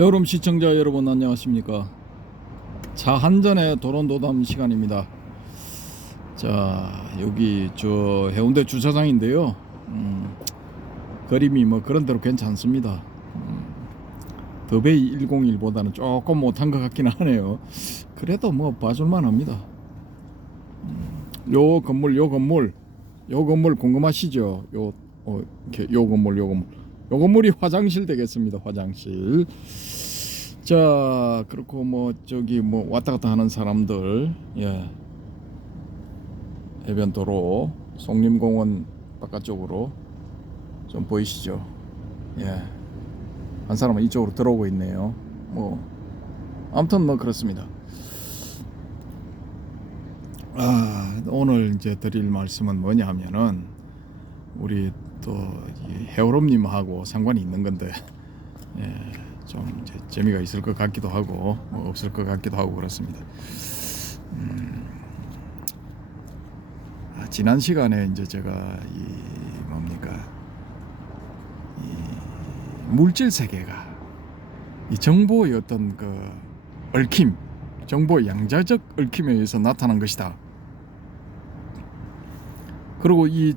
여러분 시청자 여러분 안녕하십니까. 차 한잔의 도론도담 시간입니다. 자, 여기 저 해운대 주차장인데요. 그림이 뭐 그런대로 괜찮습니다. 더베이 101보다는 조금 못한 것 같긴 하네요. 그래도 뭐 봐줄만 합니다. 요 건물 궁금하시죠? 요 건물이 화장실 되겠습니다. 화장실. 자, 그렇고 뭐 저기 뭐 왔다 갔다 하는 사람들, 해변도로 송림공원 바깥쪽으로 좀 보이시죠? 한 사람은 이쪽으로 들어오고 있네요. 뭐 아무튼 뭐 그렇습니다. 오늘 이제 드릴 말씀은 뭐냐 하면은 우리 또 해오롬님하고 상관이 있는 건데, 좀 이제 재미가 있을 것 같기도 하고 뭐 없을 것 같기도 하고 그렇습니다. 지난 시간에 이제 제가 이 물질 세계가 이 정보의 어떤 그 얽힘, 정보의 양자적 얽힘에 의해서 나타난 것이다. 그리고 이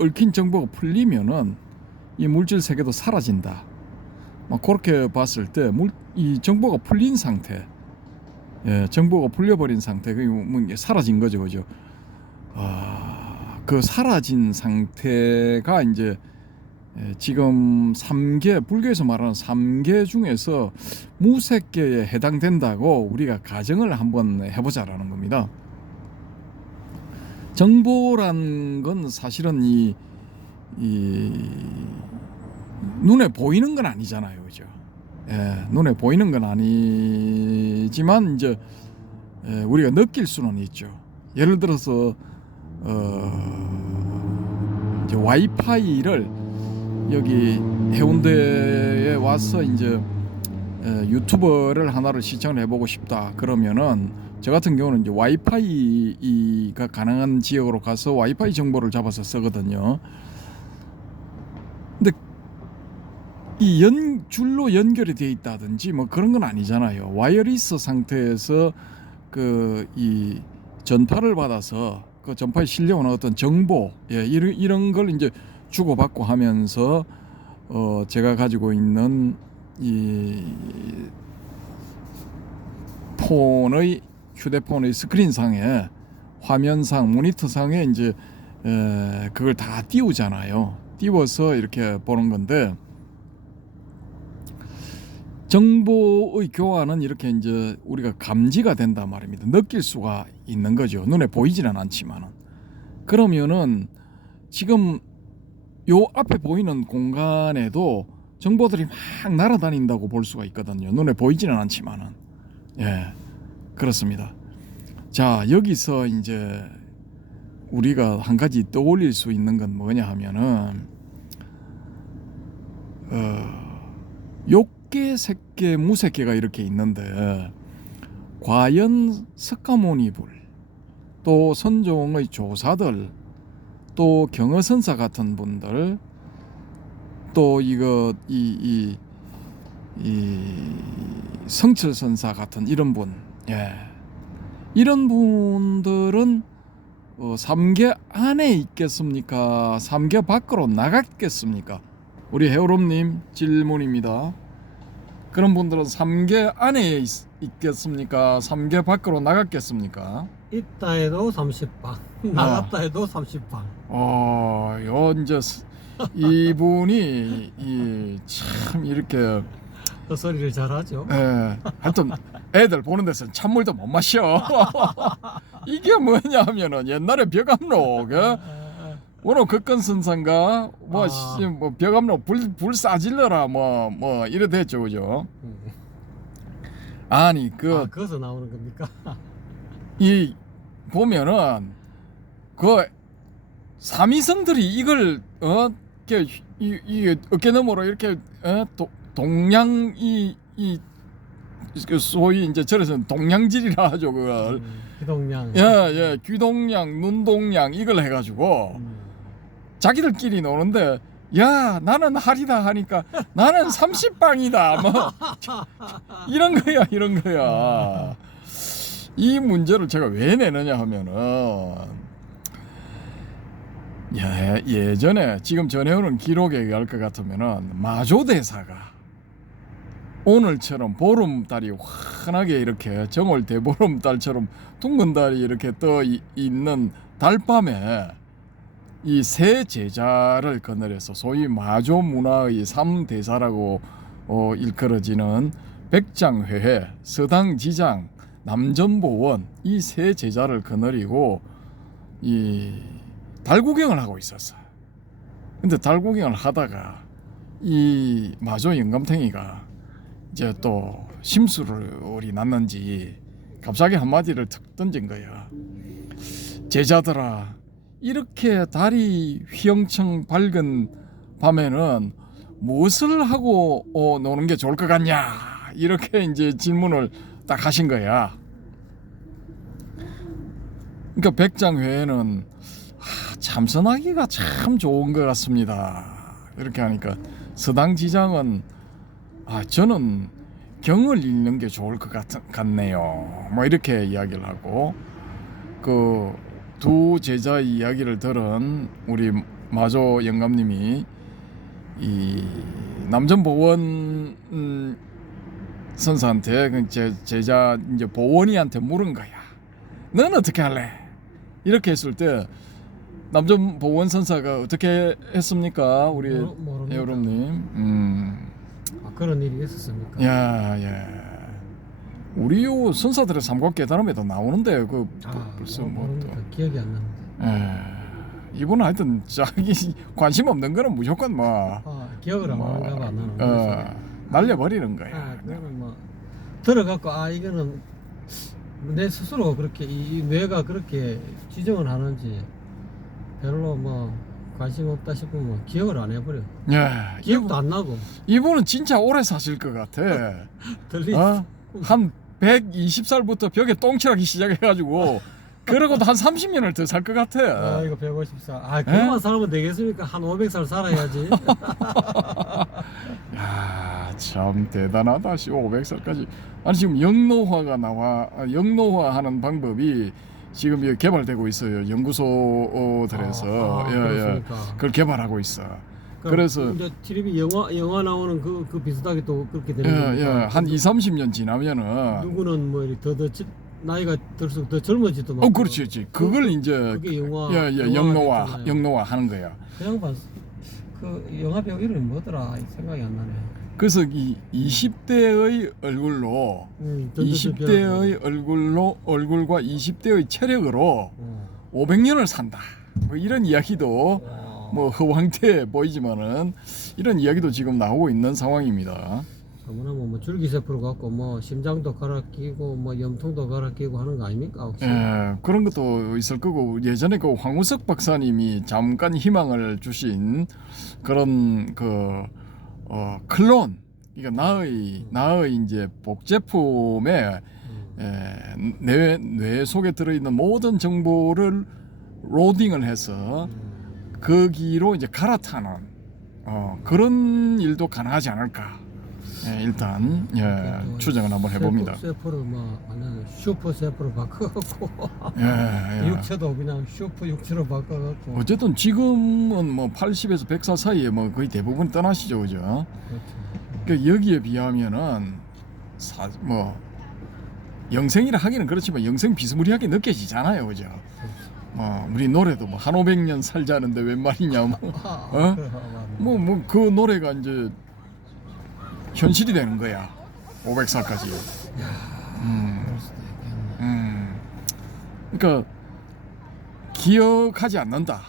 얽힌 정보가 풀리면은 이 물질 세계도 사라진다. 막 그렇게 봤을 때 이 정보가 풀린 상태, 정보가 풀려버린 상태, 그게 뭐 사라진 거죠, 그죠? 그 사라진 상태가 이제 지금 3계, 불교에서 말하는 3계 중에서 무색계에 해당된다고 우리가 가정을 한번 해보자라는 겁니다. 정보란 건 사실은 이 눈에 보이는 건 아니잖아요, 그죠? 눈에 보이는 건 아니지만 이제 우리가 느낄 수는 있죠. 예를 들어서 이제 와이파이를 여기 해운대에 와서 이제 유튜버를 하나를 시청을 해보고 싶다 그러면은 저 같은 경우는 이제 와이파이가 가능한 지역으로 가서 와이파이 정보를 잡아서 쓰거든요. 근데 이 줄로 연결이 돼 있다든지 뭐 그런 건 아니잖아요. 와이어리스 상태에서 이 전파를 받아서 그 전파에 실려오는 어떤 정보, 이런 걸 이제 주고받고 하면서 제가 가지고 있는 이 휴대폰의 스크린상에, 화면상, 모니터상에 이제 그걸 다 띄우잖아요. 띄워서 이렇게 보는 건데, 정보의 교환은 이렇게 이제 우리가 감지가 된단 말입니다. 느낄 수가 있는 거죠. 눈에 보이지는 않지만은. 그러면은 지금 요 앞에 보이는 공간에도 정보들이 막 날아다닌다고 볼 수가 있거든요. 눈에 보이지는 않지만은. 그렇습니다. 자, 여기서 이제 우리가 한 가지 떠올릴 수 있는 건 뭐냐 하면은 욕계, 색계, 무색계가 이렇게 있는데, 과연 석가모니불, 또 선종의 조사들, 또 경허선사 같은 분들, 또 이 성철선사 같은 이런 분, 이런 분들은 3계 안에 있겠습니까? 3계 밖으로 나갔겠습니까? 우리 해오롬님 질문입니다. 그런 분들은 3계 안에 있겠습니까? 3계 밖으로 나갔겠습니까? 있다 해도 30방, 나갔다 해도 30방. 이제 이분이 참 이렇게 헛소리를 잘하죠. 하여튼 애들 보는 데서는 찬물도 못 마셔. 이게 뭐냐 하면은 옛날에 벽암록, 오늘 극건선상가 뭐 벽암록 불 싸질러라 뭐 이래 됐죠, 그죠? 아니 거기서 나오는 겁니까? 이 보면은 그 삼위성들이 이걸 이게 어깨너머로 이렇게 동양 소위 이제 저래서 동양질이라 하죠, 그걸. 귀동양. 귀동양, 눈동양 이걸 해가지고 자기들끼리 노는데 야 나는 할이다 하니까 나는 30방이다 뭐 이런 거야. 이 문제를 제가 왜 내느냐 하면은 예전에 지금 전해오는 기록에 의할 것 같으면은 마조대사가 오늘처럼 보름달이 환하게 이렇게 정월 대보름달처럼 둥근 달이 이렇게 떠 있는 달밤에 이 세 제자를 거느려서 소위 마조 문화의 3대사라고 일컬어지는 백장회회, 서당지장, 남전보원 이 세 제자를 거느리고 이 달구경을 하고 있었어. 근데 달구경을 하다가 이 마조 영감탱이가 이제 또 심술이 났는지 갑자기 한마디를 툭 던진 거야. 제자들아, 이렇게 달이 휘영청 밝은 밤에는 무엇을 하고 노는 게 좋을 것 같냐? 이렇게 이제 질문을 딱 하신 거야. 그러니까 백장회에는 참선하기가 참 좋은 것 같습니다. 이렇게 하니까 서당지장은 저는 경을 읽는 게 좋을 것 같네요. 뭐 이렇게 이야기를 하고 그 두 제자의 이야기를 들은 우리 마조 영감님이 이 남전보원 선사한테 그 제자 이제 보원이한테 물은 거야. 넌 어떻게 할래? 이렇게 했을 때 남전보원 선사가 어떻게 했습니까? 우리 여러분님. 그런 일이 있었습니까? 야. 우리 요 선사들의 삼각 깨달음에도 나오는데 벌써 또 기억이 안 나는데. 이분은 하여튼 자기 관심 없는 거는 무조건 기억을 안 하는가 봐 나는. 날려버리는 거야. 그거는 뭐 들어갖고 이거는 내 스스로 그렇게 이 뇌가 그렇게 지정을 하는지 별로 뭐 관심 없다 싶으면 기억을 안 해버려. 기억도 안 나고. 이분은 진짜 오래 사실 것 같아. 한 120살부터 벽에 똥칠하기 시작해가지고 그러고도 한 30년을 더 살 것 같아. 이거 150살. 그만 살면 되겠습니까? 한 500살 살아야지. 야, 참 대단하다. 500살까지. 아니 지금 영노화하는 방법이 지금 개발되고 있어요. 연구소들에서 그걸 개발하고 있어. 그래서 이제 TV 영화 나오는 그 비슷하게 또 그렇게 되는 거니까. 한 2-30년 지나면은 누구는 뭐 더 나이가 들수록 더 젊어지도 막. 그렇지. 그걸 이제 그게 영노화 하는 거야. 그냥 그 영화 배우 이름이 뭐더라? 생각이 안 나네. 그래서 이 20대의 얼굴로 20대의 얼굴과 20대의 체력으로 500년을 산다. 뭐 이런 이야기도 뭐 허황돼 보이지만은 이런 이야기도 지금 나오고 있는 상황입니다. 그러나 뭐 줄기세포로 갖고 뭐 심장도 갈아 끼고 뭐 염통도 갈아 끼고 하는 거 아닙니까? 혹시? 그런 것도 있을 거고 예전에 그 황우석 박사님이 잠깐 희망을 주신 그런 클론, 그러니까 나의 이제 복제품에 뇌 속에 들어있는 모든 정보를 로딩을 해서 거기로 이제 갈아타는 그런 일도 가능하지 않을까. 일단 추정을 한번 해봅니다. 세포를 슈퍼 세포로 바꿔갖고 육체도 그냥 슈퍼 육체로 바꿔갖고. 어쨌든 지금은 뭐 80에서 100살 사이에 뭐 거의 대부분 떠나시죠, 그죠? 그렇죠. 그러니까 여기에 비하면은 영생이라 하기는 그렇지만 영생 비스무리하게 느껴지잖아요, 그죠? 우리 노래도 한 500년 살자는데 웬 말이냐, 그 노래가 이제 현실이 되는 거야. 500살까지. 그러니까 기억하지 않는다.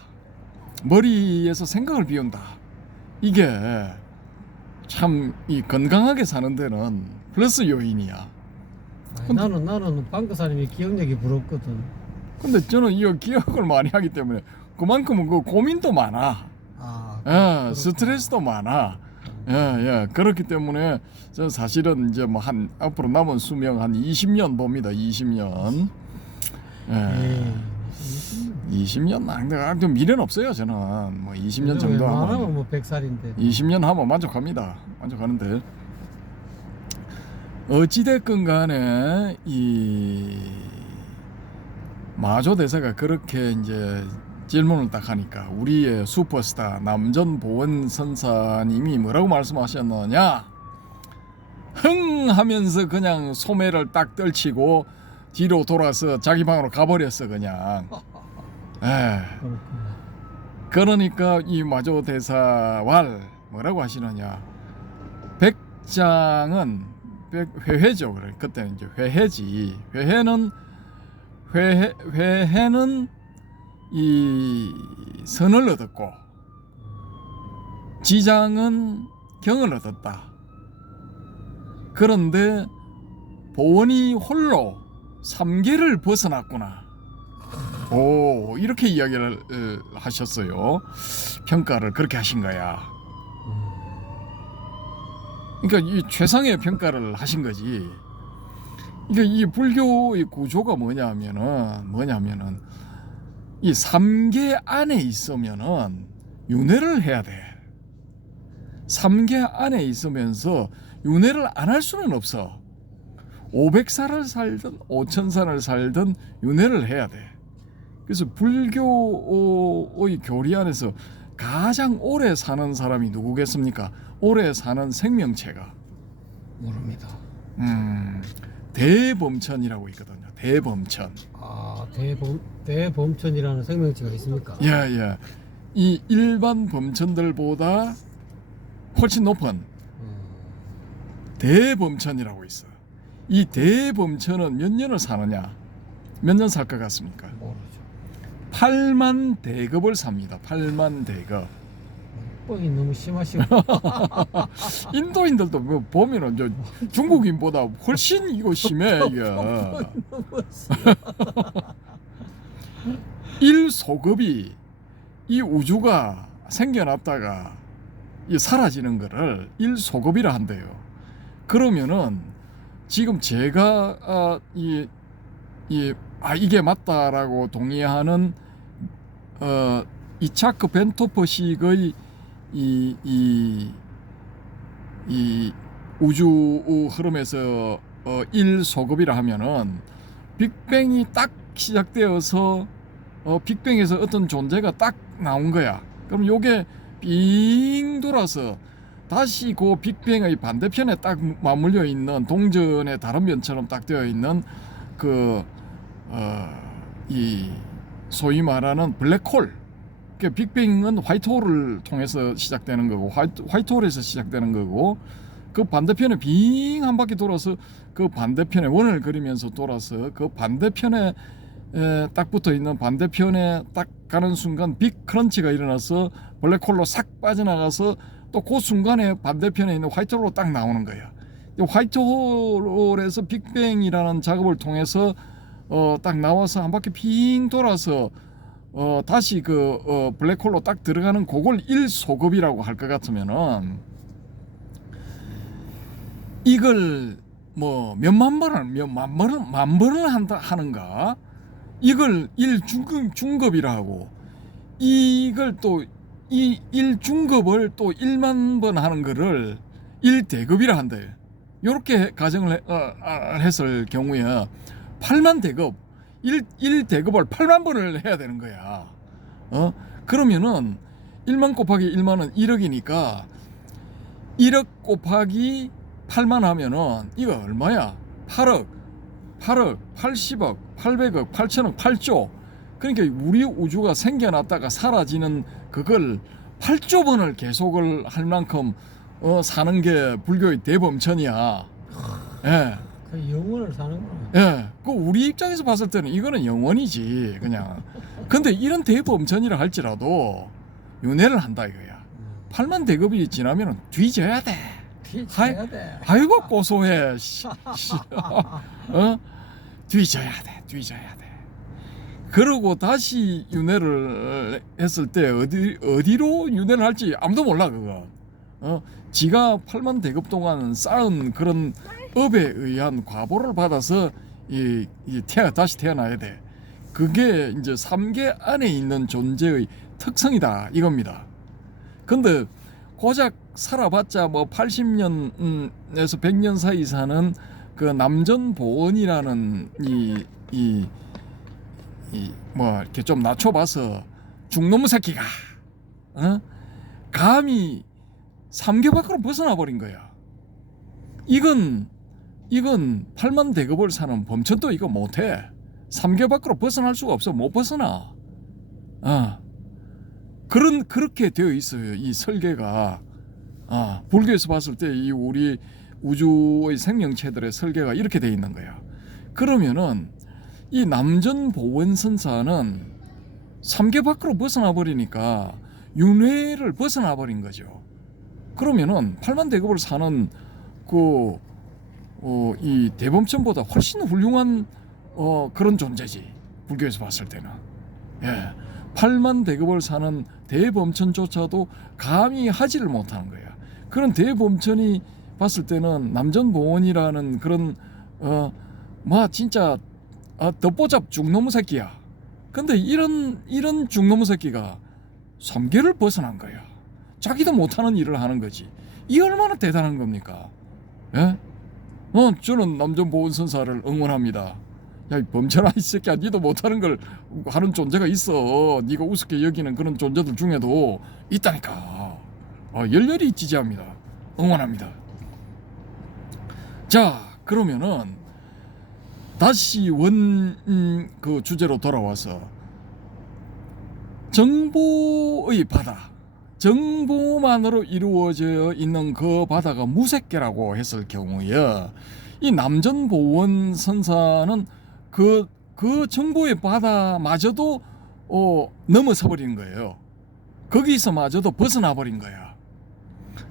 머리에서 생각을 비운다. 이게 참 이 건강하게 사는 데는 플러스 요인이야. 나는 방크사님이 기억력이 부럽거든. 근데 저는 이 기억을 많이 하기 때문에 그만큼은 그 고민도 많아. 스트레스도 많아. 그렇기 때문에 저는 사실은 이제 뭐 앞으로 남은 수명 한 20년 봅니다. 20년. 20년 좀 미련 없어요. 저는 뭐 20년 정도 많으면 하면 뭐 100살인데 20년 하면 만족합니다. 만족하는데 어찌됐건 간에 이 마조 대사가 그렇게 이제 질문을 딱 하니까 우리의 슈퍼스타 남전보원 선사님이 뭐라고 말씀하셨느냐, 흥 하면서 그냥 소매를 딱 떨치고 뒤로 돌아서 자기 방으로 가버렸어 그냥. 에. 그렇구나. 그러니까 이 마조 대사왈 뭐라고 하시느냐, 백장은 회해죠. 그래 그때는 이제 회해지. 회해는 이 선을 얻었고 지장은 경을 얻었다. 그런데 보원이 홀로 삼계를 벗어났구나. 오, 이렇게 이야기를 하셨어요. 평가를 그렇게 하신 거야. 그러니까 이 최상의 평가를 하신 거지. 그러니까 이 불교의 구조가 뭐냐면은 이 삼계 안에 있으면은 윤회를 해야 돼. 삼계 안에 있으면서 윤회를 안 할 수는 없어. 500살을 살든 5000살을 살든 윤회를 해야 돼. 그래서 불교의 교리 안에서 가장 오래 사는 사람이 누구겠습니까? 오래 사는 생명체가 모릅니다. 대범천이라고 있거든요. 대범천. 아, 대범천이라는 생명체가 있습니까? 예. 이 일반 범천들보다 훨씬 높은 대범천이라고 있어. 이 대범천은 몇 년을 사느냐? 몇 년 살 것 같습니까? 모르죠. 8만 대급을 삽니다. 8만 대급. 뻥이 너무 심하시고. 인도인들도 뭐 보면은 저 중국인보다 훨씬 이거 심해 이게. 1소급이 이 우주가 생겨났다가 이 사라지는 거를 1소급이라 한대요. 그러면은 지금 제가 이게 맞다라고 동의하는 이차크 벤토퍼식의 이 우주 흐름에서 1소급이라 하면은 빅뱅이 딱 시작되어서 빅뱅에서 어떤 존재가 딱 나온 거야. 그럼 요게 빙 돌아서 다시 그 빅뱅의 반대편에 딱 맞물려 있는 동전의 다른 면처럼 딱 되어 있는 이 소위 말하는 블랙홀. 그 빅뱅은 화이트홀을 통해서 시작되는 거고 화이트홀에서 시작되는 거고, 그 반대편에 빙 한 바퀴 돌아서 그 반대편에 원을 그리면서 돌아서 그 반대편에 딱 붙어 있는 반대편에 딱 가는 순간 빅 크런치가 일어나서 블랙홀로 싹 빠져나가서 또 그 순간에 반대편에 있는 화이트홀로 딱 나오는 거야. 화이트홀에서 빅뱅이라는 작업을 통해서 딱 나와서 한 바퀴 빙 돌아서 다시 블랙홀로 딱 들어가는 그걸 1소급이라고 할 것 같으면은, 이걸 뭐 몇만 번을 하는가? 이걸 1중급이라 하고, 이걸 또 이 1중급을 또 1만 번 하는 거를 1대급이라 한대. 요렇게 가정을 했을 경우에 8만 대급, 1대급을 8만 번을 해야 되는 거야. 그러면은 1만 곱하기 1만은 1억이니까 1억 곱하기 8만 하면은 이거 얼마야? 8억, 80억, 800억, 8천억, 8조. 그러니까 우리 우주가 생겨났다가 사라지는 그걸 8조 번을 계속을 할 만큼 사는 게 불교의 대범천이야. 예. 그 영혼을 사는구나. 예. 그 우리 입장에서 봤을 때는 이거는 영원이지 그냥. 근데 이런 대범천이라 할지라도 윤회를 한다 이거야. 8만 대급이 지나면은 뒤져야 돼. 뒤져야 돼. 아이고 고소해. 뒤져야 돼. 그러고 다시 윤회를 했을 때 어디로 윤회를 할지 아무도 몰라 그거. 지가 8만 대급 동안 쌓은 그런 업에 의한 과보를 받아서 다시 태어나야 돼. 그게 이제 3계 안에 있는 존재의 특성이다 이겁니다. 근데 고작 살아봤자 뭐 80년에서 100년 사이 사는 그 남전보원이라는 이 뭐 이렇게 좀 낮춰봐서 중놈의 새끼가 감히 3계 밖으로 벗어나 버린 거야. 이건 8만 대급을 사는 범천도 이거 못해. 3계 밖으로 벗어날 수가 없어. 못 벗어나. 그렇게 되어 있어요. 이 설계가. 불교에서 봤을 때 이 우리 우주의 생명체들의 설계가 이렇게 되어 있는 거야. 그러면은 이 남전보원선사는 3계 밖으로 벗어나 버리니까 윤회를 벗어나 버린 거죠. 그러면은 8만 대급을 사는 이 대범천보다 훨씬 훌륭한 그런 존재지. 불교에서 봤을 때는. 예. 8만 대급을 사는 대범천조차도 감히 하지를 못하는 거야. 그런 대범천이 봤을 때는 남전보원이라는 그런 진짜 덧보잡 죽놈의 새끼야. 근데 이런 죽놈의 새끼가 3계를 벗어난 거야. 자기도 못하는 일을 하는 거지. 이 얼마나 대단한 겁니까? 예? 저는 남전보원선사를 응원합니다. 야, 이 범천아 이 새끼야, 니도 못하는 걸 하는 존재가 있어. 니가 우습게 여기는 그런 존재들 중에도 있다니까. 열렬히 지지합니다. 응원합니다. 자, 그러면은 다시 그 주제로 돌아와서 정보의 바다, 정보만으로 이루어져 있는 그 바다가 무색계라고 했을 경우에 이 남전보원 선사는 그 정보의 바다마저도 넘어서 버린 거예요. 거기서마저도 벗어나 버린 거야.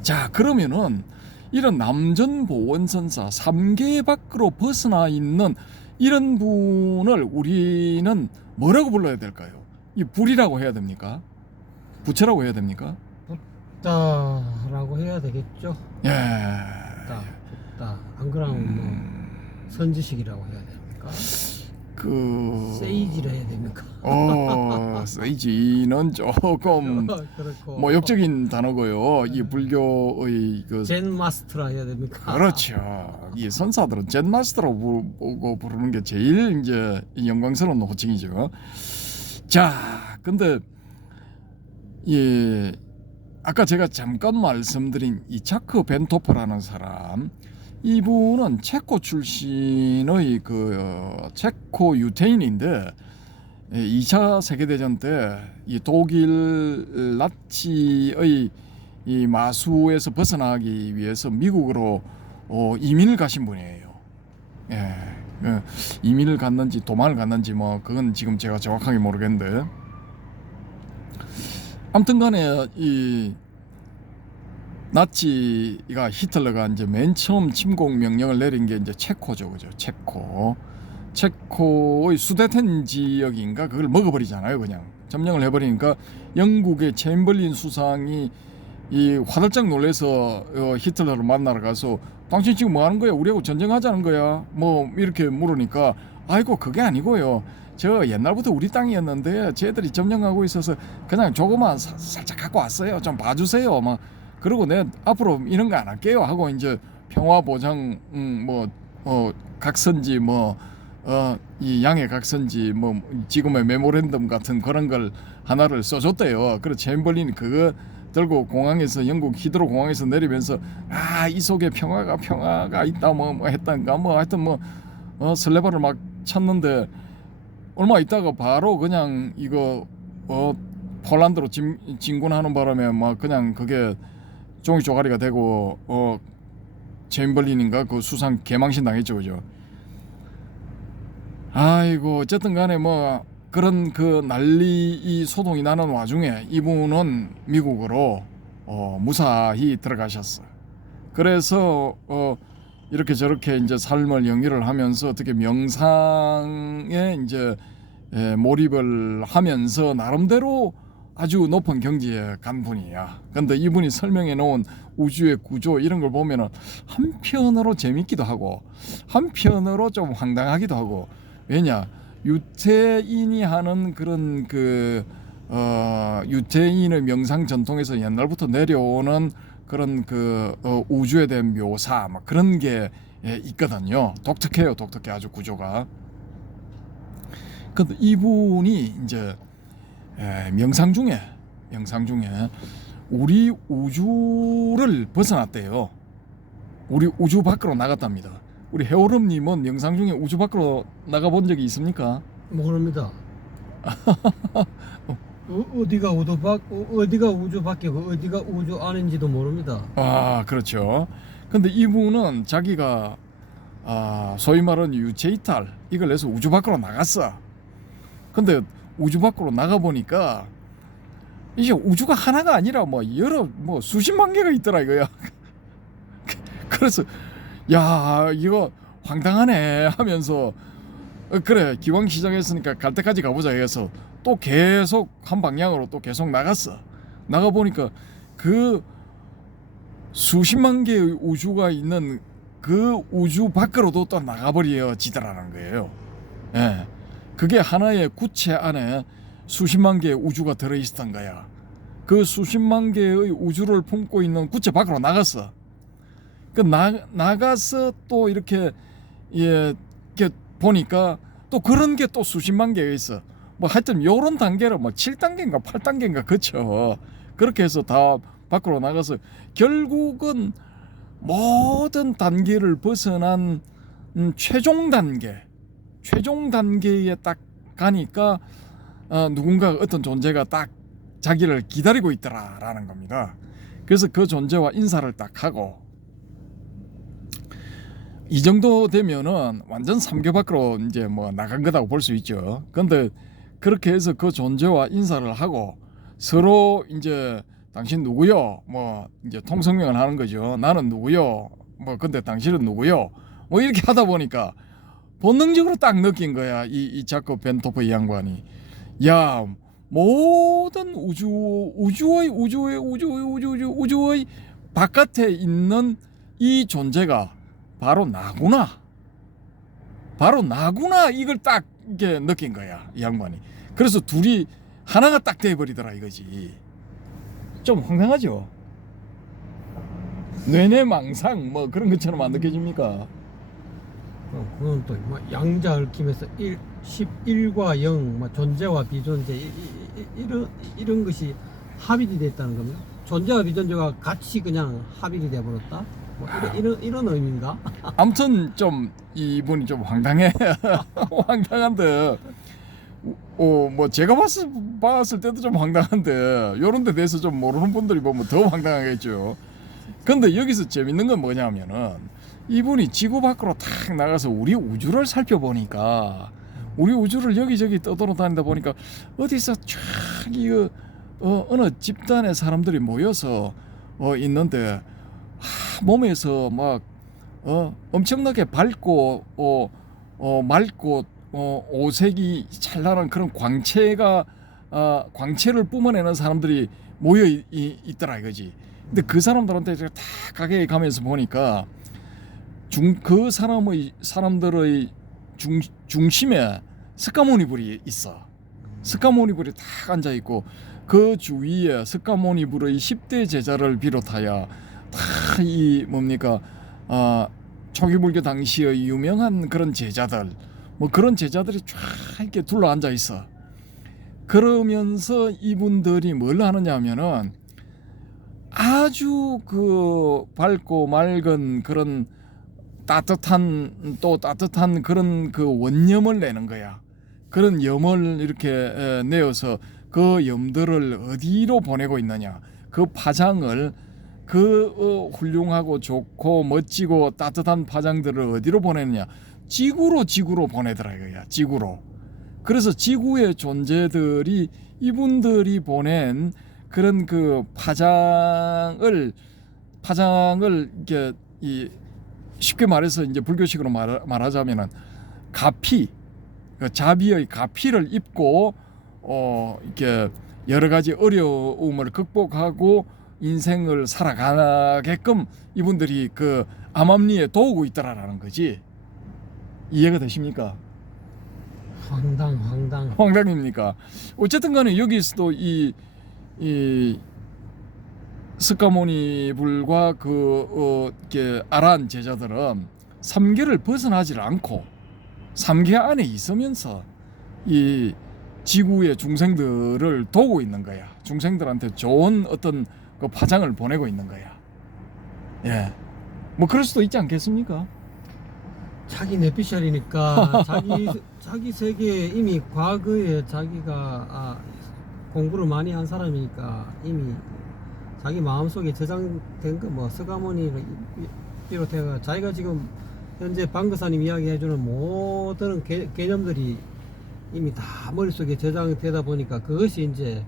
자, 그러면은 이런 남전보원 선사 3계 밖으로 벗어나 있는 이런 분을 우리는 뭐라고 불러야 될까요? 이 불이라고 해야 됩니까? 부처라고 해야 됩니까? 붓다라고 해야 되겠죠. 예. 붓다. 안 그러면 뭐 선지식이라고 해야 됩니까? 세이지라 해야 됩니까? 세이지는 조금 그렇고 모욕적인 단어고요. 이 불교의 젠 마스터라 해야 됩니까? 그렇죠. 이 선사들은 젠 마스터라고 부르는 게 제일 이제 영광스러운 호칭이죠. 자, 근데 아까 제가 잠깐 말씀드린 이 자크 벤토퍼라는 사람, 이분은 체코 출신의 체코 유태인인데 2차 세계대전 때 이 독일 나치의 이 마수에서 벗어나기 위해서 미국으로 이민을 가신 분이에요. 예, 이민을 갔는지 도망을 갔는지 뭐 그건 지금 제가 정확하게 모르겠는데, 아무튼간에 이 나치가 히틀러가 이제 맨 처음 침공 명령을 내린 게 이제 체코죠, 그죠? 체코의 수데텐 지역인가 그걸 먹어버리잖아요. 그냥 점령을 해버리니까 영국의 챔벌린 수상이 이 화들짝 놀래서 히틀러를 만나러 가서 당신 지금 뭐 하는 거야? 우리하고 전쟁하자는 거야? 뭐 이렇게 물으니까 아이고 그게 아니고요. 저 옛날부터 우리 땅이었는데 쟤들이 점령하고 있어서 그냥 조그만 살짝 갖고 왔어요. 좀 봐주세요. 막 그러고 내 앞으로 이런 거 안 할게요 하고 이제 평화 보장 각선지 이 양해 각선지 지금의 메모랜덤 같은 그런 걸 하나를 써줬대요. 그래서 챔벌린이 그거 들고 공항에서 영국 히드로 공항에서 내리면서 이 속에 평화가 있다 했던가 하여튼 설레발을 막 쳤는데 얼마 있다가 바로 그냥 이거 폴란드로 진군하는 바람에 막 그냥 그게 종이 조가리가 되고 챔벌린인가 그 수상 개망신 당했죠, 그죠? 아이고 어쨌든 간에 그런 그 난리 이 소동이 나는 와중에 이분은 미국으로 무사히 들어가셨어. 그래서 이렇게 저렇게 이제 삶을 영위를 하면서 어떻게 명상에 이제 몰입을 하면서 나름대로 아주 높은 경지에 간 분이야. 근데 이분이 설명해 놓은 우주의 구조 이런 걸 보면은 한편으로 재밌기도 하고 한편으로 좀 황당하기도 하고, 왜냐 유태인이 하는 그런 유태인의 명상 전통에서 옛날부터 내려오는 그런 우주에 대한 묘사 막 그런 게 있거든요. 독특해요, 독특해 아주 구조가. 근데 이분이 이제 명상 중에 우리 우주를 벗어났대요. 우리 우주 밖으로 나갔답니다. 우리 해오름님은 명상 중에 우주 밖으로 나가본 적이 있습니까? 모릅니다. 어디가 우주 밖이고 어디가 우주 안인지도 모릅니다. 아, 그렇죠. 근데 이분은 자기가 소위 말하는 유체 이탈 이걸 해서 우주 밖으로 나갔어. 근데 우주 밖으로 나가 보니까 이제 우주가 하나가 아니라 뭐 수십만 개가 있더라 이거야. 그래서 야, 이거 황당하네 하면서 그래, 기왕 시작했으니까 갈 때까지 가보자 해서 또 계속 한 방향으로 또 계속 나갔어. 나가 보니까 그 수십만 개의 우주가 있는 그 우주 밖으로도 또 나가버려지더라는 거예요. 예, 그게 하나의 구체 안에 수십만 개의 우주가 들어있었던 거야. 그 수십만 개의 우주를 품고 있는 구체 밖으로 나갔어. 나가서 또 이렇게 이렇게 보니까 또 그런 게 또 수십만 개가 있어. 뭐 하여튼 요런 단계를 뭐 7단계인가 8단계인가 그쳐. 그렇게 해서 다 밖으로 나가서 결국은 모든 단계를 벗어난 최종 단계에 딱 가니까 누군가 어떤 존재가 딱 자기를 기다리고 있더라라는 겁니다. 그래서 그 존재와 인사를 딱 하고 이 정도 되면은 완전 3개 밖으로 이제 뭐 나간 거라고 볼 수 있죠. 근데 그렇게 해서 그 존재와 인사를 하고 서로 이제 당신 누구요? 뭐 이제 통성명을 하는 거죠. 나는 누구요? 뭐 근데 당신은 누구요? 뭐 이렇게 하다 보니까 본능적으로 딱 느낀 거야. 이 자크 벤토프 이 양반이. 야, 모든 우주의 바깥에 있는 이 존재가 바로 나구나 이걸 딱 이렇게 느낀 거야 이 양반이. 그래서 둘이 하나가 딱 돼버리더라 이거지. 좀 황당하죠. 뇌내망상 뭐 그런 것처럼 안 느껴집니까? 그건 또 양자 얽힘에서 11과 0 존재와 비존재 이런 것이 합일이 됐다는 겁니다. 존재와 비존재가 같이 그냥 합일이 돼버렸다. 뭐 이런 의미인가? 아무튼 좀 이분이 좀 황당해. 황당한데 뭐 제가 봤을 때도 좀 황당한데 요런 데 대해서 좀 모르는 분들이 보면 더 황당하겠죠. 근데 여기서 재밌는 건 뭐냐면은 이분이 지구 밖으로 탁 나가서 우리 우주를 살펴보니까 우리 우주를 여기저기 떠돌아다니다 보니까 어디서 쫙 어느 집단의 사람들이 모여서 있는데 몸에서 막 엄청나게 밝고 맑고 오색이 찬란한 그런 광채를 뿜어내는 사람들이 모여 있더라 이거지. 근데 그 사람들한테 다 가게에 가면서 보니까 그 사람들의 중심에 스카모니불이 있어. 스카모니불이 딱 앉아 있고 그 주위에 스카모니불의 10대 제자를 비롯하여 다 이 뭡니까 초기불교 당시의 유명한 그런 제자들 뭐 그런 제자들이 쫙 이렇게 둘러 앉아 있어. 그러면서 이분들이 뭘 하느냐 하면은 아주 그 밝고 맑은 그런 따뜻한 그런 그 원념을 내는 거야. 그런 염을 이렇게 내어서 그 염들을 어디로 보내고 있느냐. 그 파장을 그 훌륭하고 좋고 멋지고 따뜻한 파장들을 어디로 보내느냐. 지구로 보내더라 이거야. 지구로. 그래서 지구의 존재들이 이분들이 보낸 그런 그 파장을 이렇게 쉽게 말해서 이제 불교식으로 말하자면은 가피, 자비의 가피를 입고 이렇게 여러 가지 어려움을 극복하고 인생을 살아가게끔 이분들이 그 암암리에 도우고 있더라라는 거지. 이해가 되십니까? 황당. 황당입니까? 어쨌든 간에 여기서도 이 스카모니 불과 이렇게 아란 제자들은 삼계를 벗어나질 않고 삼계 안에 있으면서 이 지구의 중생들을 도우고 있는 거야. 중생들한테 좋은 어떤 그 파장을 보내고 있는 거야. 예. 뭐 그럴 수도 있지 않겠습니까? 자기 뇌피셜이니까 자기 세계에 이미 과거에 자기가 공부를 많이 한 사람이니까 이미 자기 마음속에 저장된 거 뭐 스가모니를 비롯해서 자기가 지금 현재 방거사님 이야기해주는 모든 개념들이 이미 다 머릿속에 저장되다 보니까 그것이 이제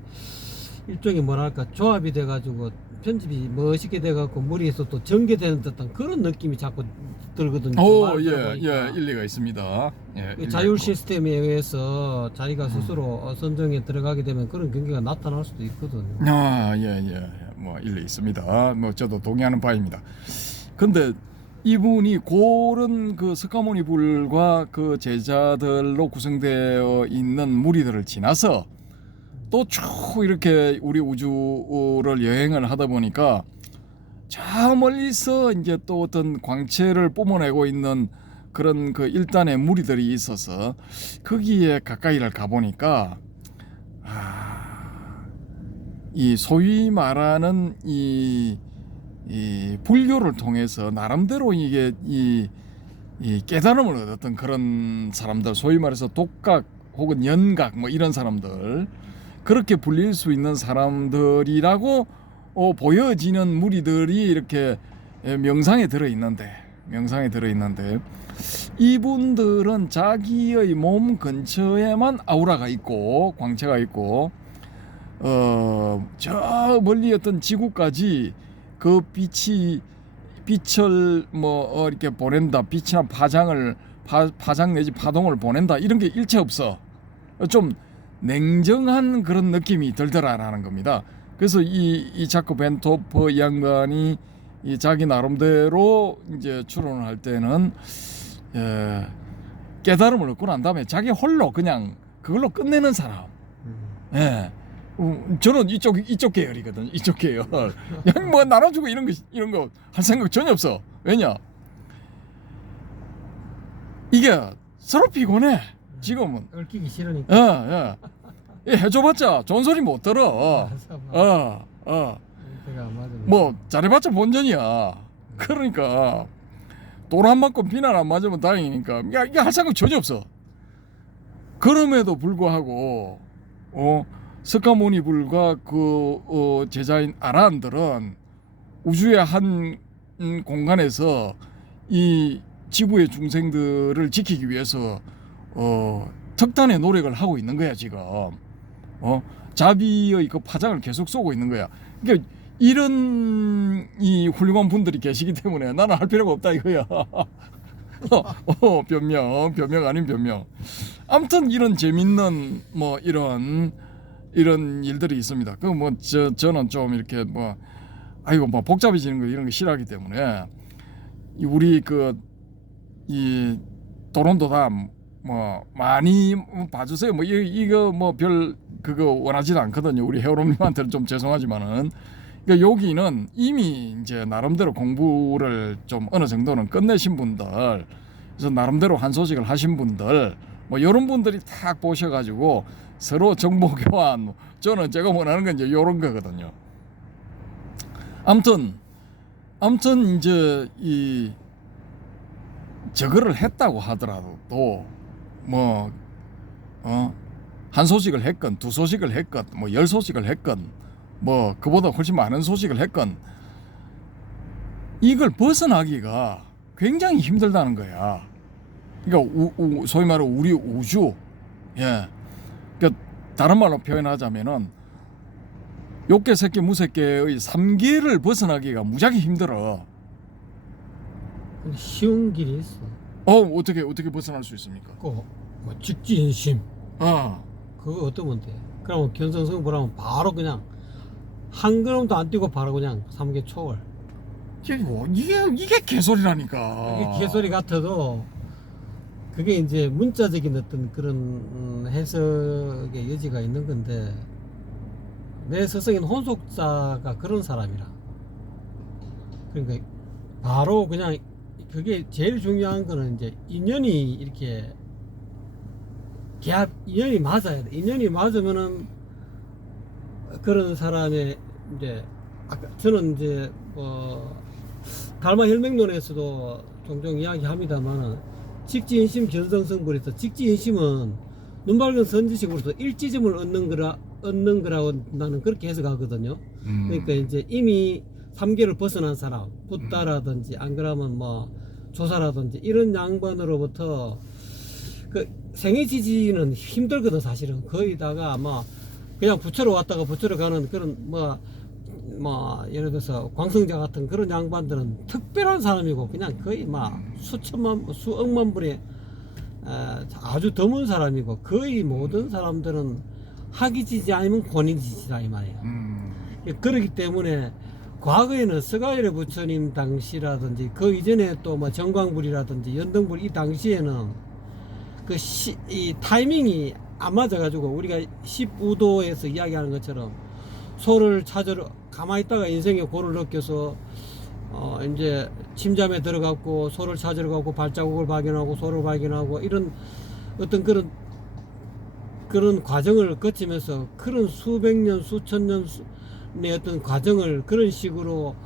일종의 뭐랄까 조합이 돼가지고 편집이 멋있게 돼갖고 머리에서 또 전개되는 듯한 그런 느낌이 자꾸 들거든요. 예, 일리가 있습니다. 예, 자율 시스템에 의해서 자기가 스스로 선정에 들어가게 되면 그런 경계가 나타날 수도 있거든요. 뭐 일리 있습니다. 뭐 저도 동의하는 바입니다. 근데 이분이 그런 그 스카모니 불과 그 제자들로 구성되어 있는 무리들을 지나서 또 쭉 이렇게 우리 우주를 여행을 하다 보니까 저 멀리서 이제 또 어떤 광채를 뿜어내고 있는 그런 그 일단의 무리들이 있어서 거기에 가까이를 가보니까 이 소위 말하는 이 불교를 통해서 나름대로 이게 이 깨달음을 얻었던 그런 사람들, 소위 말해서 독각 혹은 연각 뭐 이런 사람들, 그렇게 불릴 수 있는 사람들이라고 보여지는 무리들이 이렇게 명상에 들어있는데 이분들은 자기의 몸 근처에만 아우라가 있고 광채가 있고 저 멀리 어떤 지구까지 그 빛을 뭐 이렇게 보낸다, 빛이나 파장 내지 파동을 보낸다, 이런 게 일체 없어. 좀 냉정한 그런 느낌이 들더라라는 겁니다. 그래서 이 자크 벤토퍼 양반이 이 자기 나름대로 이제 추론을 할 때는 깨달음을 얻고 난 다음에 자기 홀로 그냥 그걸로 끝내는 사람. 예. 저는 이쪽 계열이거든. 이쪽 계열. 그냥 뭐 나눠주고 이런 거 할 생각 전혀 없어. 왜냐? 이게 서로 피곤해. 지금은. 얽히기 싫으니까. 해줘봤자 좋은 소리 못 들어. 뭐 잘해봤자 본전이야. 그러니까 돌 한 맞고 비난 안 맞으면 다행이니까. 야, 이게 할 생각 전혀 없어. 그럼에도 불구하고 스카모니 불과 그 제자인 아란들은 우주의 한 공간에서 이 지구의 중생들을 지키기 위해서 특단의 노력을 하고 있는 거야 지금. 자비의 그 파장을 계속 쏘고 있는 거야. 그러니까 이런 이 훌륭한 분들이 계시기 때문에 나는 할 필요가 없다 이거야. 변명 아닌 변명. 아무튼 이런 재밌는 뭐 이런 일들이 있습니다. 그 뭐 저는 좀 이렇게 뭐 복잡해지는 거 이런 거 싫어하기 때문에 우리 이 토론토담 뭐 많이 봐주세요. 뭐 이거 뭐 별 그거 원하지도 않거든요. 우리 헤어롬님한테는 좀 죄송하지만은. 그러니까 여기는 이미 이제 나름대로 공부를 좀 어느 정도는 끝내신 분들, 그래서 나름대로 한 소식을 하신 분들, 뭐 이런 분들이 딱 보셔가지고 서로 정보 교환, 저는 제가 원하는 건 이제 이런 거거든요. 아무튼 이제 저거를 했다고 하더라도 뭐 한 소식을 했건 두 소식을 했건 뭐 10소식을 했건 뭐 그보다 훨씬 많은 소식을 했건 이걸 벗어나기가 굉장히 힘들다는 거야. 그러니까 소위 말해 우리 우주, 그러니까 다른 말로 표현하자면은 욕계 새끼 무새끼의 3계를 벗어나기가 무지하게 힘들어. 쉬운 길이 있어. 어떻게 벗어날 수 있습니까? 뭐 직지인심. 그거 어떠면 돼? 그러면 견성성불하면 바로 그냥 한 걸음도 안 뛰고 바로 그냥 3계 초월. 이게 개소리라니까. 이게 개소리 같아도 그게 이제 문자적인 어떤 그런 해석의 여지가 있는 건데 내 스승인 혼속자가 그런 사람이라 그러니까 바로 그냥 그게 제일 중요한 거는 이제 인연이 이렇게 인연이 맞아야 돼. 인연이 맞으면은 그런 사람의 이제 아까 저는 이제 달마 혈맹론에서도 종종 이야기합니다만은 직지인심 견성성불에서 직지인심은 눈밝은 선지식으로서 일지점을 얻는 거라고 나는 그렇게 해석하거든요. 그러니까 이제 이미 3계를 벗어난 사람, 붓다라든지 안 그러면 뭐 조사라든지 이런 양반으로부터 그 생애지지는 힘들거든 사실은. 거의다가 뭐 그냥 부처로 왔다가 부처로 가는 그런 뭐 예를 들어서 광성자 같은 그런 양반들은 특별한 사람이고 그냥 거의 막 수천만 수억만 분의 아주 드문 사람이고 거의 모든 사람들은 학이지지 아니면 권위지지다 이 말이야. 그렇기 때문에 과거에는 스가일의 부처님 당시라든지 그 이전에 또 뭐 정광불이라든지 연등불 이 당시에는 이 타이밍이 안 맞아가지고 우리가 15도에서 이야기하는 것처럼 소를 찾으러 가만히 있다가 인생의 고를 느껴서 이제 침잠에 들어갔고 소를 찾으러 가고 발자국을 발견하고 소를 발견하고 이런 어떤 그런 과정을 거치면서 그런 수백 년 수천 년의 어떤 과정을 그런 식으로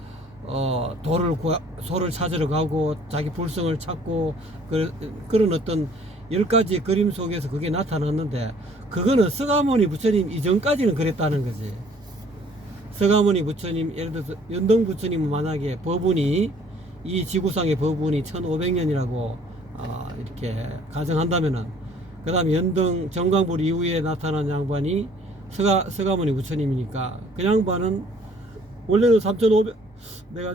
소를 찾으러 가고 자기 불성을 찾고 그런 어떤 10가지 그림 속에서 그게 나타났는데 그거는 서가모니 부처님 이전까지는 그랬다는 거지. 서가모니 부처님 예를 들어서 연동 부처님은 만약에 법운이 이 지구상의 법운이 1500년이라고 이렇게 가정한다면은 그 다음에 연등 정광불 이후에 나타난 양반이 서가모니 부처님이니까 그 양반은 원래는 3500 내가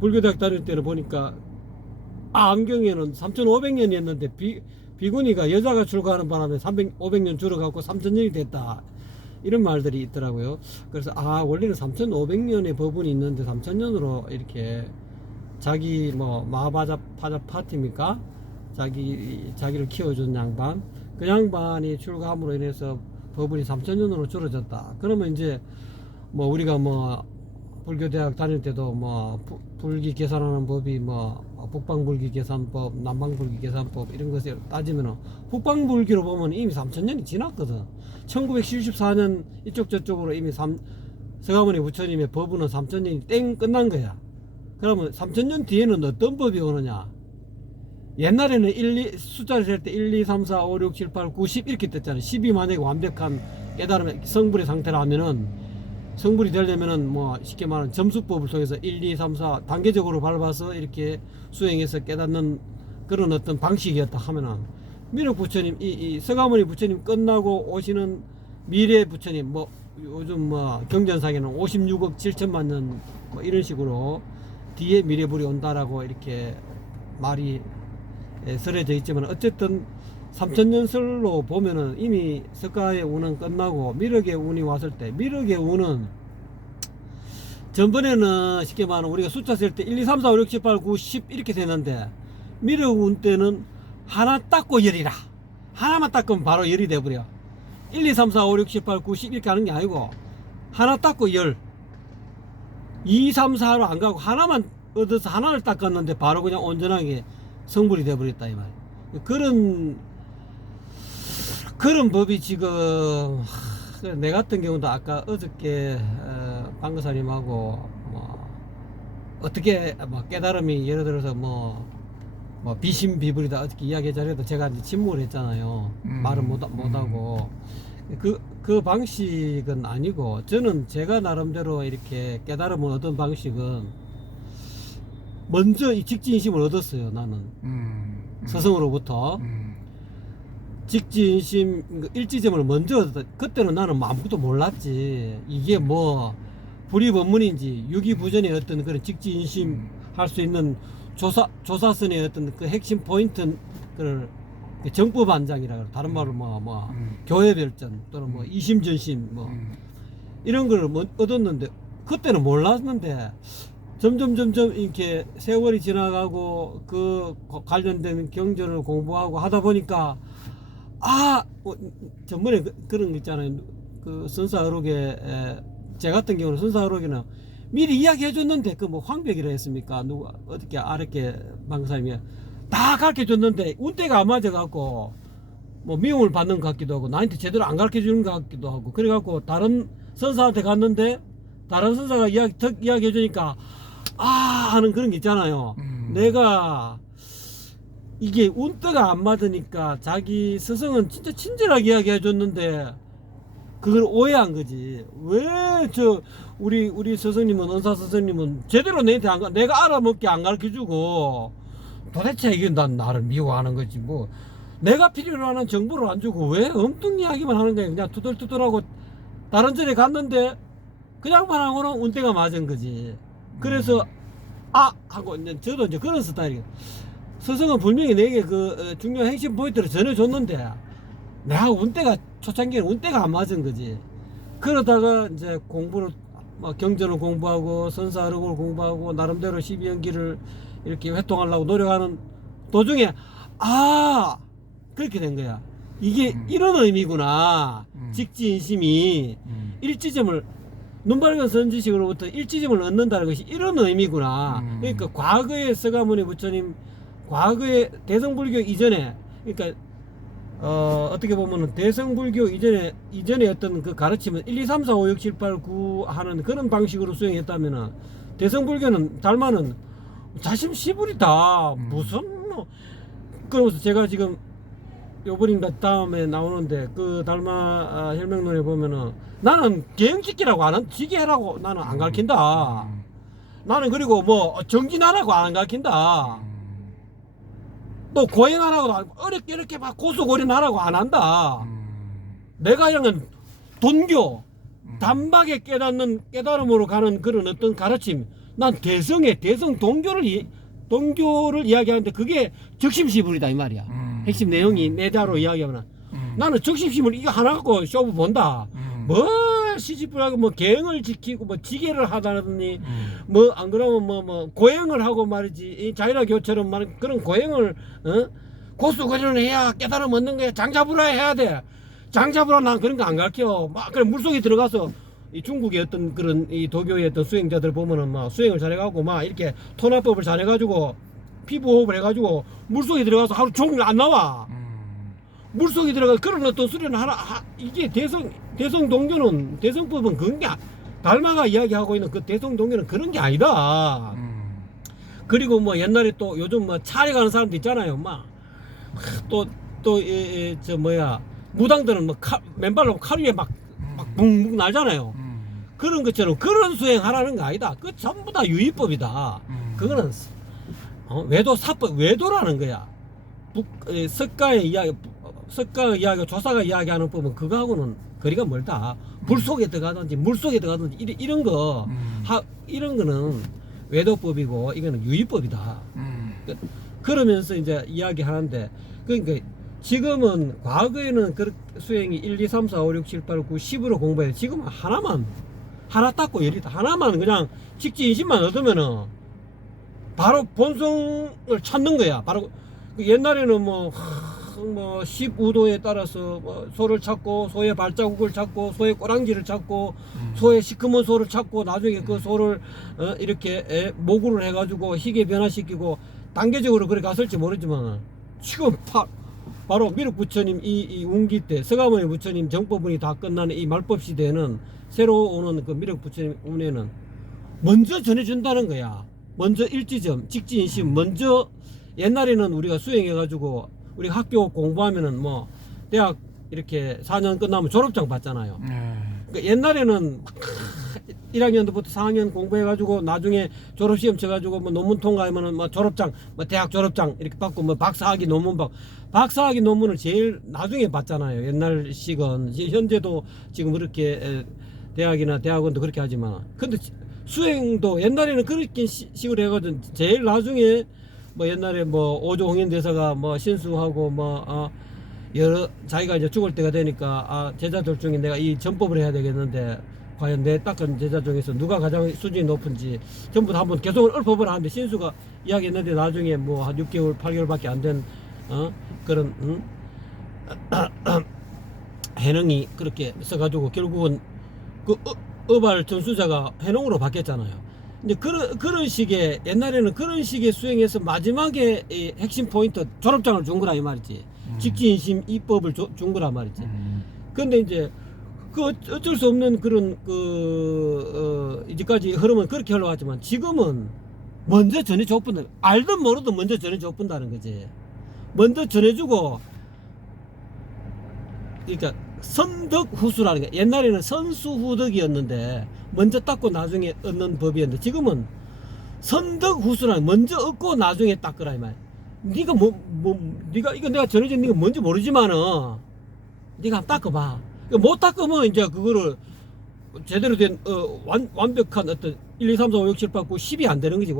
불교대학 다닐 때는 보니까 암경에는 3500년이었는데 비구니가 여자가 출가하는 바람에 500년 줄어갖고 3000년이 됐다 이런 말들이 있더라고요. 그래서 원래는 3500년의 법운이 있는데 3000년으로 이렇게 자기 뭐 마하바자 파티입니까? 자기를 키워준 양반 그 양반이 출가함으로 인해서 법운이 3000년으로 줄어졌다. 그러면 이제 뭐 우리가 뭐 불교대학 다닐 때도 뭐 불기 계산하는 법이 뭐 북방불기 계산법, 남방불기 계산법 이런 것을 따지면은 북방불기로 보면 이미 3000년이 지났거든. 1974년 이쪽 저쪽으로 이미 서가모니 부처님의 법은 3000년이 땡 끝난 거야. 그러면 3000년 뒤에는 어떤 법이 오느냐? 옛날에는 숫자를 셀 때 1, 2, 3, 4, 5, 6, 7, 8, 9, 10 이렇게 떴잖아요. 10이 만약에 완벽한 깨달음의 성불의 상태라면은 성불이 되려면은 뭐 쉽게 말하면 점수법을 통해서 1, 2, 3, 4 단계적으로 밟아서 이렇게 수행해서 깨닫는 그런 어떤 방식이었다 하면은 미륵 부처님 이 서가모니 부처님 끝나고 오시는 미래 부처님 뭐 요즘 뭐 경전상에는 56억 7천만 년 뭐 이런 식으로 뒤에 미래불이 온다라고 이렇게 말이 설해져 있지만 어쨌든 3000년설로 보면은 이미 석가의 운은 끝나고 미륵의 운이 왔을 때 미륵의 운은 전번에는 쉽게 말하면 우리가 숫자 셀 때 1, 2, 3, 4, 5, 6, 7, 8, 9, 10 이렇게 되는데 미륵 운 때는 하나 닦고 열이라 하나만 닦으면 바로 열이 돼버려. 1, 2, 3, 4, 5, 6, 7, 8, 9, 10 이렇게 하는 게 아니고 하나 닦고 열 2, 3, 4로 안 가고 하나만 얻어서 하나를 닦았는데 바로 그냥 온전하게 성불이 돼버렸다 이 말. 그런 법이 지금 내 같은 경우도 아까 어저께 방거사님하고 뭐 어떻게 뭐 깨달음이 예를 들어서 뭐 비신비불이다 어떻게 이야기하자려도 제가 이제 침묵을 했잖아요. 말은 못하고 그 방식은 아니고 저는 제가 나름대로 이렇게 깨달음을 얻은 방식은 먼저 이 직지인심을 얻었어요. 나는 스승으로부터 직지인심 일지점을 먼저 얻었다. 그때는 나는 아무것도 몰랐지. 이게 뭐 불이법문인지 유기부전의 어떤 그런 직지인심 할 수 있는 조사선의 어떤 그 핵심 포인트 그 정법안장이라 다른 말로 교회별전 또는 뭐 이심전심 뭐 이런 걸 얻었는데 그때는 몰랐는데 점점 이렇게 세월이 지나가고 그 관련된 경전을 공부하고 하다 보니까 전번에 그런 거 있잖아요. 그 선사어록에 제 같은 경우는 선사어록에는 미리 이야기해 줬는데 그 뭐 황백이라 했습니까? 누가 어떻게 아랫게 방사님이 다 가르쳐 줬는데 운때가 안 맞아 갖고 뭐 미움을 받는 것 같기도 하고 나한테 제대로 안 가르쳐 주는 것 같기도 하고 그래 갖고 다른 선사한테 갔는데 다른 선사가 이야기해 주니까 하는 그런 게 있잖아요. 내가 이게 운때가 안 맞으니까 자기 스승은 진짜 친절하게 이야기해 줬는데 그걸 오해한 거지. 왜 우리 스승님은 은사 스승님은 제대로 내한테 내가 알아먹게 안 가르쳐 주고 도대체 이게 난 나를 미워하는 거지 뭐. 내가 필요로 하는 정보를 안 주고 왜 엉뚱 이야기만 하는 거야. 그냥 투덜투덜하고 다른 절에 갔는데 그냥만 하고는 운때가 맞은 거지. 그래서 하고 이제 저도 이제 그런 스타일이에요. 스승은 분명히 내게 그 중요한 핵심 포인트를 전해줬는데 내가 운때가 초창기에는 운때가 안 맞은 거지. 그러다가 이제 공부를 경전을 공부하고 선사어록을 공부하고 나름대로 12연기를 이렇게 회통하려고 노력하는 도중에 그렇게 된 거야. 이게 이런 의미구나. 직지인심이 일지점을 눈발견 선지식으로부터 일지점을 얻는다는 것이 이런 의미구나. 그러니까 과거의 서가모니 부처님, 과거의 대성불교 이전에, 그러니까 어떻게 보면은 대성불교 이전에 어떤 그 가르침은 1, 2, 3, 4, 5, 6, 7, 8, 9 하는 그런 방식으로 수행했다면은 대성불교는 달마는 자심 시불이다. 무슨 뭐. 그러면서 제가 지금 요번인가 다음에 나오는데 그 달마 혈맹론에 보면은 나는 계행짓기라고 안 지게라고 나는 안 가르친다. 나는 그리고 뭐 정진하라고 안 가르친다. 또 고행하라고 어렵게 이렇게 막 고수고린하라고 안 한다. 내가 그냥 돈교 단박에 깨달음으로 가는 그런 어떤 가르침. 난 대성 동교를 이야기하는데 그게 적심시불이다 이 말이야. 핵심 내용이 내다로 이야기하면 나는 적심시불 이거 하나 갖고 쇼부 본다. 뭐 시집불하고 뭐 계행을 지키고 뭐 지게를 하다니 뭐 안 그러면 뭐 고행을 하고 말이지 이 자유라교처럼 말은 그런 고행을 고수고전을 해야 깨달음 얻는 거야. 장자불화 해야 돼. 장자불화 난 그런 거 안 가르쳐. 막 그래 물속에 들어가서 이 중국의 어떤 그런 이 도교의 어떤 수행자들 보면은 막 수행을 잘해가고 막 이렇게 토나법을 잘해가지고 피부호흡을 해가지고 물속에 들어가서 하루 종일 안 나와. 물속에 들어가 그런 어떤 수련을 이게 대성동교는 대성법은 그런 게 달마가 이야기하고 있는 그 대성동교는 그런 게 아니다. 그리고 뭐 옛날에 또 요즘 뭐 차례 가는 사람도 있잖아요. 막 무당들은 뭐 맨발로 칼 위에 막 붕붕 날잖아요. 그런 것처럼 그런 수행하라는 거 아니다. 그 전부 다 유의법이다. 그거는 외도사법, 외도라는 거야. 석가의 이야기, 조사가 이야기하는 법은 그거하고는 거리가 멀다. 불 속에 들어가든지 물 속에 들어가든지 이런 거는 외도법이고 이거는 유의법이다. 그러면서 이제 이야기하는데 그러니까 지금은 과거에는 수행이 1, 2, 3, 4, 5, 6, 7, 8, 9, 10으로 공부해. 지금은 하나 닦고 열이다. 하나만 그냥 직지인심만 얻으면은 바로 본성을 찾는 거야. 바로 옛날에는 뭐 15도에 따라서 뭐 소를 찾고 소의 발자국을 찾고 소의 꼬랑지를 찾고 소의 시커먼 소를 찾고 나중에 그 소를 이렇게 모구를 해가지고 희게 변화시키고 단계적으로 그래 갔을지 모르지만 지금 바로 미륵 부처님 이 운기 때 서가모니 부처님 정법운이 다 끝나는 이 말법 시대에는 새로 오는 그 미륵 부처님 운에는 먼저 전해준다는 거야. 먼저 일지점 직지인심 먼저. 옛날에는 우리가 수행해가지고 우리 학교 공부하면은 뭐 대학 이렇게 4년 끝나면 졸업장 받잖아요. 그러니까 옛날에는 1학년부터 4학년 공부해가지고 나중에 졸업시험 쳐가지고 뭐 논문 통과하면은 뭐 졸업장, 뭐 대학 졸업장 이렇게 받고 뭐 박사학위 논문 받고 박사학위 논문을 제일 나중에 받잖아요. 옛날식은 현재도 지금 그렇게 대학이나 대학원도 그렇게 하지만 근데 수행도 옛날에는 그렇게 식으로 해가지고 제일 나중에 뭐 옛날에 뭐 오조 홍인대사가 뭐 신수하고 뭐 여러 자기가 이제 죽을 때가 되니까 제자들 중에 내가 이 전법을 해야 되겠는데 과연 내 닦은 제자 중에서 누가 가장 수준이 높은지 전부 다 한번 개성을 읊어보라 하는데 신수가 이야기했는데 나중에 뭐 한 6개월 8개월밖에 안 된 그런 해능이 그렇게 써가지고 결국은 그 어발 전수자가 해농으로 바뀌었잖아요. 근데 그런 식의 옛날에는 그런 식의 수행해서 마지막에 이 핵심 포인트 졸업장을 준 거라 이 말이지. 직지인심 이법을 준 거라 말이지. 근데 이제 그 어쩔 수 없는 그런 이제까지 흐름은 그렇게 흘러갔지만 지금은 먼저 전해줘본다. 알든 모르든 먼저 전해줘본다는 거지. 먼저 전해주고 그러니까 선덕후수라는 게 옛날에는 선수후덕이었는데 먼저 닦고 나중에 얻는 법이었는데 지금은 선덕후수라는 먼저 얻고 나중에 닦으라 이 말. 네가 네가 이거 내가 전해준 네가 뭔지 모르지만은 네가 한번 닦아봐. 못 닦으면 이제 그거를 제대로 된 완벽한 어떤 1, 2, 3, 4, 5, 6, 7, 8, 9, 10이 안 되는 거지.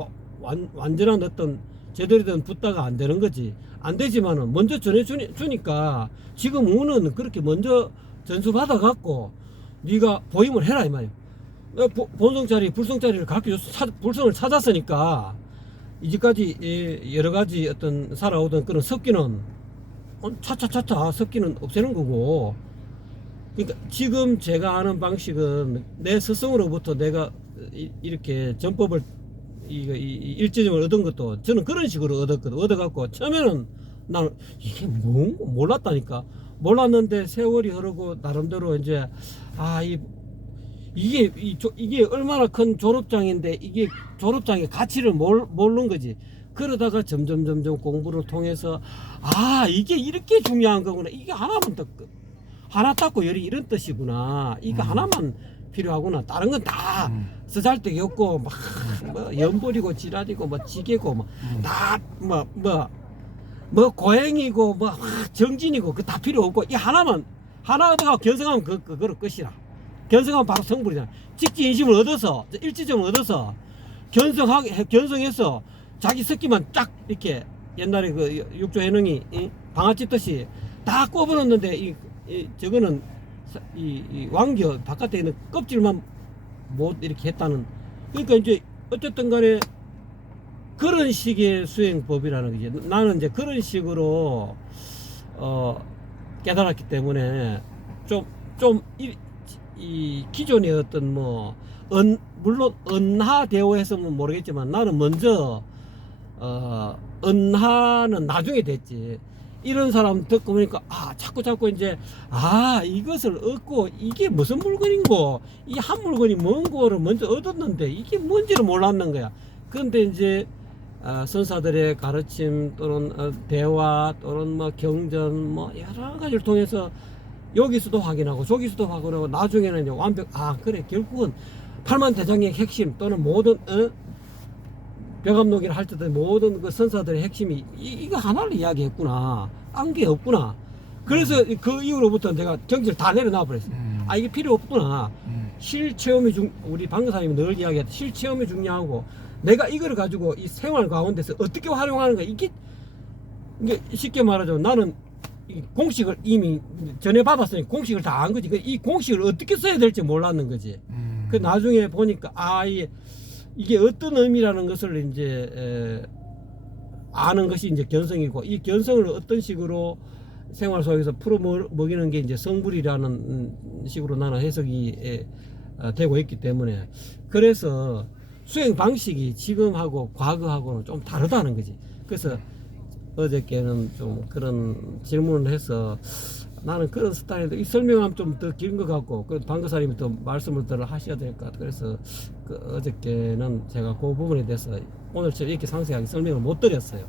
완전한 어떤 제대로 된 붓다가 안 되는 거지. 안 되지만은 먼저 전해주니까 지금 우는 그렇게 먼저 전수 받아갖고 네가 보임을 해라 이 말이야. 본성자리 불성자리를 가르쳐줘서 불성을 찾았으니까 이제까지 여러 가지 어떤 살아오던 그런 섞기는 차차차차 섞기는 없애는 거고. 그러니까 지금 제가 하는 방식은 내 스승으로부터 내가 이렇게 전법을 일지점을 얻은 것도 저는 그런 식으로 얻었거든. 얻어갖고 처음에는 나는 이게 몰랐다니까. 몰랐는데 세월이 흐르고 나름대로 이제 이게 얼마나 큰 졸업장인데 이게 졸업장의 가치를 모르는 거지. 그러다가 점점 공부를 통해서 이게 이렇게 중요한 거구나. 이게 하나 닦고 열이 이런 뜻이구나. 이거 하나만 필요하구나. 다른 건 다 쓰잘데기 없고 뭐 연벌이고 지랄이고 뭐 지게고 뭐 고행이고 뭐 정진이고 그 다 필요 없고 이 하나 얻어가 견성하면 그거를 끝이라. 견성하면 바로 성불이잖아. 직지인심을 얻어서 일지점을 얻어서 견성해서 자기 습기만 쫙 이렇게 옛날에 그 육조 해능이 방아찌 뜻이 다 꼽아놓는데 저거는 이 왕겨 바깥에 있는 껍질만 못 이렇게 했다는. 그러니까 이제 어쨌든 간에 그런 식의 수행법이라는 거지. 나는 이제 그런 식으로 깨달았기 때문에 이 기존의 어떤 물론 은하대오 했으면 모르겠지만 나는 먼저 은하는 나중에 됐지. 이런 사람 듣고 보니까 자꾸 이제 이것을 얻고 이게 무슨 물건인고 이 한 물건이 뭔고를 먼저 얻었는데 이게 뭔지를 몰랐는 거야. 그런데 이제 선사들의 가르침 또는 대화 또는 경전 여러 가지를 통해서 여기서도 확인하고 저기서도 확인하고 나중에는 이제 완벽 그래 결국은 팔만대장의 핵심 또는 모든 벽암록이라 할 때도 모든 그 선사들의 핵심이 이거 하나를 이야기했구나. 딴 게 없구나. 그래서 그 이후로부터 내가 경지를 다 내려놔 버렸어. 이게 필요 없구나. 실체험이 우리 방금사님이 늘 이야기했던 실체험이 중요하고 내가 이거를 가지고 이 생활 가운데서 어떻게 활용하는 거야. 이게 쉽게 말하자면 나는 이 공식을 이미 전해 받았으니 공식을 다 안 거지. 이 공식을 어떻게 써야 될지 몰랐는 거지. 그 나중에 보니까 이게 어떤 의미라는 것을 이제 아는 것이 이제 견성이고 이 견성을 어떤 식으로 생활 속에서 풀어 먹이는 게 이제 성불이라는 식으로 나는 해석이 되고 있기 때문에 그래서 수행 방식이 지금하고 과거하고는 좀 다르다는 거지. 그래서 어저께는 좀 그런 질문을 해서 나는 그런 스타일인데 이 설명하면 좀 더 긴 것 같고 그 방금사님이 또 말씀을 더 하셔야 될 것 같아. 그래서 어저께는 제가 그 부분에 대해서 오늘처럼 이렇게 상세하게 설명을 못 드렸어요.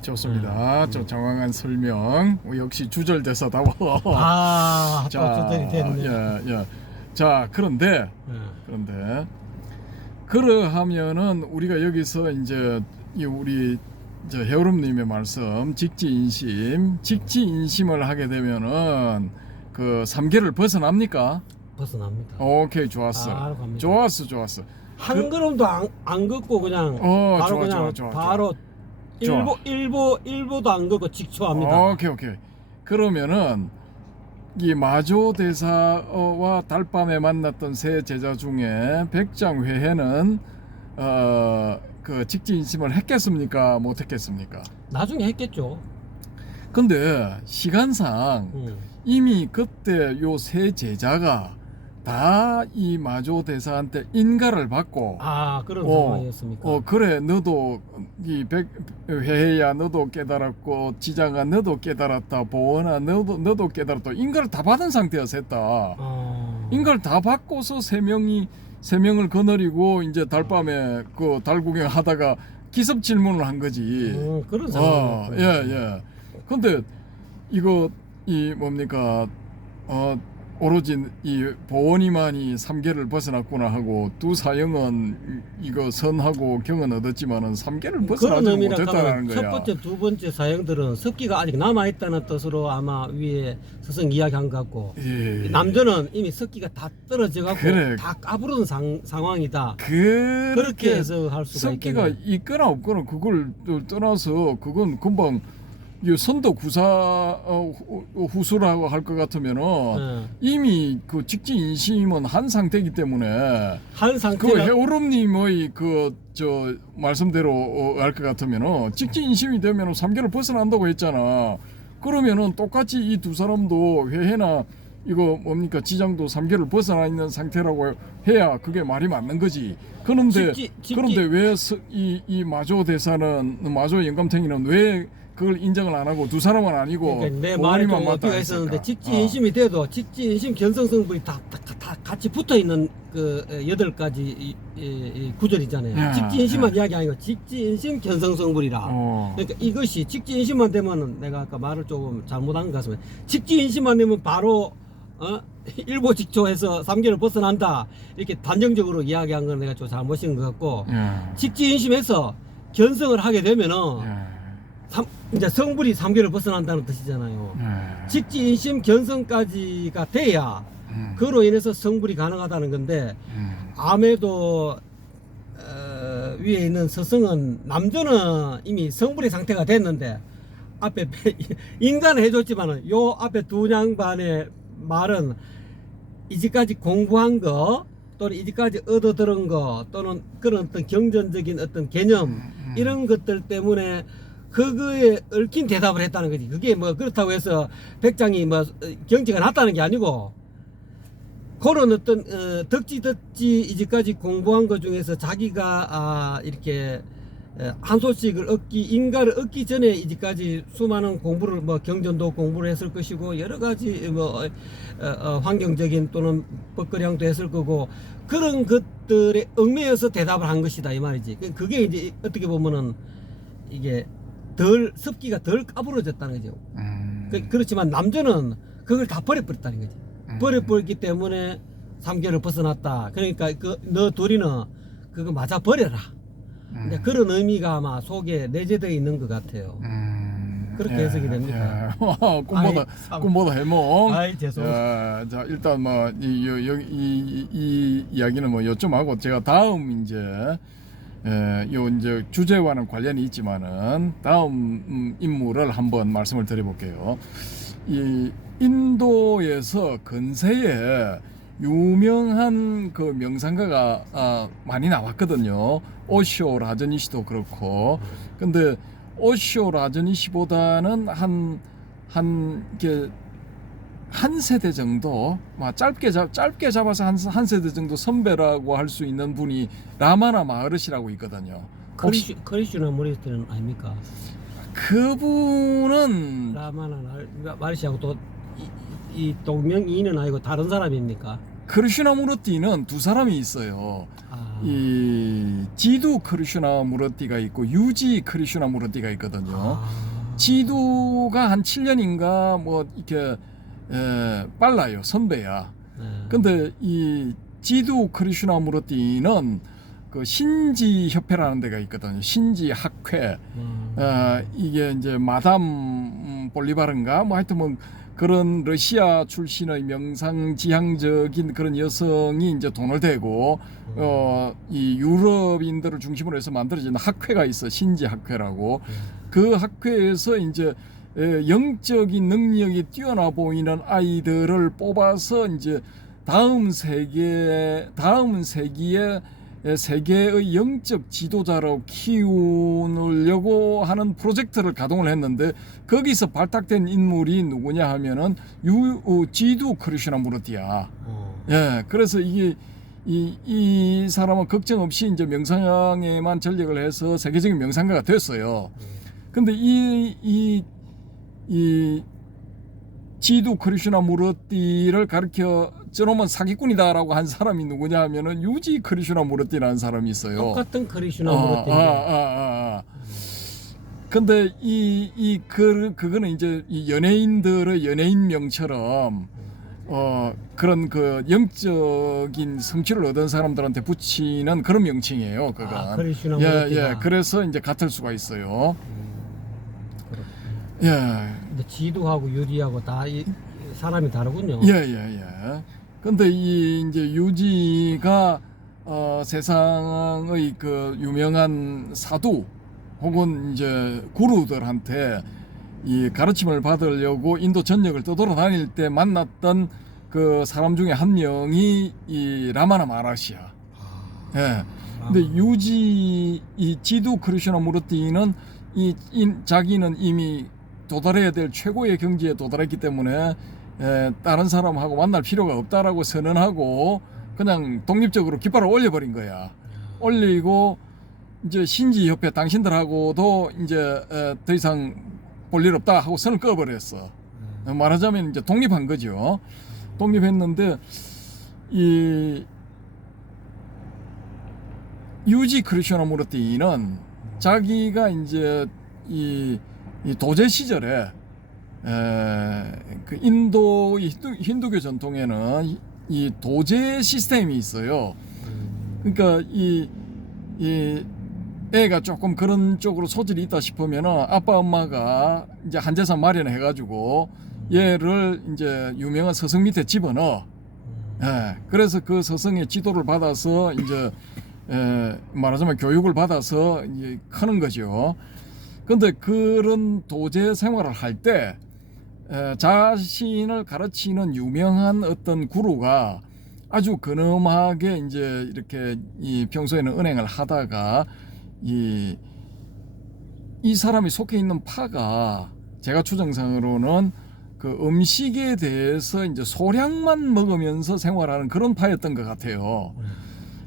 좋습니다. 저 정확한 설명 역시 주절대사다워. 또 주절이 됐네. 자 그런데 그러하면은 우리가 여기서 이제 우리 해오름님의 말씀 직지인심을 하게 되면은 그 3계를 벗어납니까? 벗어납니다. 오케이 좋았어. 좋았어. 한 걸음도 안 걷고 그냥 바로 바로 일보도 안 걷고 직초합니다. 오케이. 그러면은 이 마조 대사와 달밤에 만났던 세 제자 중에 백장회해는 그 직지인심을 했겠습니까? 못했겠습니까? 나중에 했겠죠. 근데 시간상 이미 그때 요 세 제자가 다 이 마조 대사한테 인가를 받고 아 그런 상황이었습니까? 그래 너도 이 회해야 너도 깨달았고 지장아 너도 깨달았다 보원아 너도 깨달았다 인가를 다 받은 상태였었다. 인가를 다 받고서 세 명을 거느리고 이제 달밤에 그 달 구경하다가 기습 질문을 한 거지. 그런 상황이었군요. 예. 근데 이거 이 뭡니까 오로지 이 보원이만이 삼계를 벗어났구나 하고 두 사형은 이거 선하고 경은 얻었지만은 삼계를 벗어나지 못했다라는 거야. 첫 번째, 두 번째 사형들은 습기가 아직 남아 있다는 뜻으로 아마 위에 스승 이야기한 것 같고 예. 남자는 이미 습기가 다 떨어져 갖고 그래. 다 까부른 상황이다. 그렇게 그렇게 해석할 수가 습기가 있겠네. 있거나 없거나 그걸 떠나서 그건 금방 이 선도 구사 후수라고 할 것 같으면은 이미 그 직지인심은 한 상태이기 때문에 한 그 상태가 해오름님의 그 저 말씀대로 할 것 같으면은 직지인심이 되면은 삼계를 벗어난다고 했잖아. 그러면은 똑같이 이 두 사람도 회해나 이거 뭡니까 지장도 삼계를 벗어나 있는 상태라고 해야 그게 말이 맞는 거지. 그런데 그런데 왜 이 마조 대사는 마조 영감탱이는 왜 그걸 인정을 안 하고 두 사람은 아니고 그러니까 내 말이 좀 맞다 어디가 했을까? 있었는데 직지인심이 돼도 직지인심 견성성분이 다 같이 붙어 있는 그 8가지 이 구절이잖아요. 야, 직지인심만 이야기 아니고 직지인심 견성성분이라. 그러니까 이것이 직지인심만 되면은 내가 아까 말을 조금 잘못한 것 같습니다. 직지인심만 되면 바로 일보직조해서 3개를 벗어난다 이렇게 단정적으로 이야기한 건 내가 좀 잘못인 것 같고 직지인심에서 견성을 하게 되면은 이제 성불이 3개를 벗어난다는 뜻이잖아요. 직지인심 견성까지가 돼야 그로 인해서 성불이 가능하다는 건데 아무래도 위에 있는 서성은 남자는 이미 성불의 상태가 됐는데 앞에 인간을 해줬지만은 요 앞에 두 양반의 말은 이제까지 공부한 거 또는 이제까지 얻어들은 거 또는 그런 어떤 경전적인 어떤 개념 이런 것들 때문에 그거에 얽힌 대답을 했다는 거지. 그게 뭐 그렇다고 해서 백장이 뭐 경지가 낮다는 게 아니고 그런 어떤 덕지 이제까지 공부한 것 중에서 자기가 이렇게 한 소식을 인가를 얻기 전에 이제까지 수많은 공부를 뭐 경전도 공부를 했을 것이고 여러 가지 뭐 환경적인 또는 법거량도 했을 거고 그런 것들에 얽매여서 대답을 한 것이다 이 말이지. 그게 이제 어떻게 보면은 이게 습기가 덜 까부러졌다는 거죠. 그렇지만 남자는 그걸 다 버려버렸다는 거지. 버려버렸기 때문에 3개를 벗어났다. 그러니까 너 둘이는 그거 맞아 버려라. 이제 그런 의미가 아마 속에 내재되어 있는 것 같아요. 그렇게 해석이 됩니다. 꿈보다 해몽. 아이 죄송합니다. 자 일단 뭐 이 이야기는 뭐 요점 하고 제가 다음 이제 요 이제 주제와는 관련이 있지만은 다음 인물을 한번 말씀을 드려볼게요. 이 인도에서 근세에 유명한 그 명상가가 많이 나왔거든요. 오쇼 라저니시도 그렇고. 근데 오쇼 라저니시보다는 한 세대 정도, 짧게 잡아서 한 세대 정도 선배라고 할 수 있는 분이 라마나 마하르시라고 있거든요. 크리슈나 모리스는 아닙니까? 그분은 라마나 마르시하고 또 이 동명이인은 아니고 다른 사람입니까? 크리슈나무르티는 두 사람이 있어요. 이 지두 크리슈나무르티가 있고 유지 크리슈나무르티가 있거든요. 지두가 한 7년인가 뭐 이렇게 빨라요. 선배야. 근데 이 지두 크리슈나무르티는 그 신지 협회라는 데가 있거든요. 신지 학회. 이게 이제 마담 볼리바르인가 뭐 하여튼 뭐 그런 러시아 출신의 명상지향적인 그런 여성이 이제 돈을 대고 이 유럽인들을 중심으로 해서 만들어진 학회가 있어. 신지 학회라고. 그 학회에서 이제 영적인 능력이 뛰어나 보이는 아이들을 뽑아서 이제 다음 세기에 세계의 영적 지도자로 키우려고 하는 프로젝트를 가동을 했는데 거기서 발탁된 인물이 누구냐 하면은 지두 크리슈나무르티야. 예, 그래서 이 사람은 걱정 없이 이제 명상에만 전력을 해서 세계적인 명상가가 됐어요. 근데 이 지두 크리슈나무르티를 가르쳐 저놈은 사기꾼이다라고 한 사람이 누구냐 하면은 유지 크리슈나무르티라는 사람이 있어요. 똑같은 크리슈나무르티인데. 근데 그거는 이제 이 연예인들의 연예인명처럼 그런 그 영적인 성취를 얻은 사람들한테 붙이는 그런 명칭이에요. 그건. 크리슈나무르티가. 예. 그래서 이제 같을 수가 있어요. 그렇군요. 예. 근데 지두하고 유지하고 다 사람이 다르군요. 예. 근데 이제 유지가 세상의 그 유명한 사두 혹은 이제 구루들한테 이 가르침을 받으려고 인도 전역을 떠돌아다닐 때 만났던 그 사람 중에 한 명이 이 라마나 마하라시야. 예. 근데 이 지두 크리슈나무르티는 자기는 이미 도달해야 될 최고의 경지에 도달했기 때문에 다른 사람하고 만날 필요가 없다라고 선언하고 그냥 독립적으로 깃발을 올려버린 거야. 올리고 이제 신지협회 당신들하고도 이제 더 이상 볼 일 없다 하고 선을 꺼버렸어. 말하자면 이제 독립한 거죠. 독립했는데 이 유지 크리슈나무르티는 자기가 이제 이 도제 시절에 그 인도 힌두교 전통에는 이 도제 시스템이 있어요. 그러니까 이 애가 조금 그런 쪽으로 소질이 있다 싶으면은 아빠 엄마가 이제 한 재산 마련해 가지고 얘를 이제 유명한 서성 밑에 집어넣어. 그래서 그 서성의 지도를 받아서 이제 말하자면 교육을 받아서 이제 크는 거죠. 근데 그런 도제 생활을 할 때 자신을 가르치는 유명한 어떤 구루가 아주 근엄하게 이제 이렇게 평소에는 은행을 하다가 이 사람이 속해 있는 파가 제가 추정상으로는 그 음식에 대해서 이제 소량만 먹으면서 생활하는 그런 파였던 것 같아요.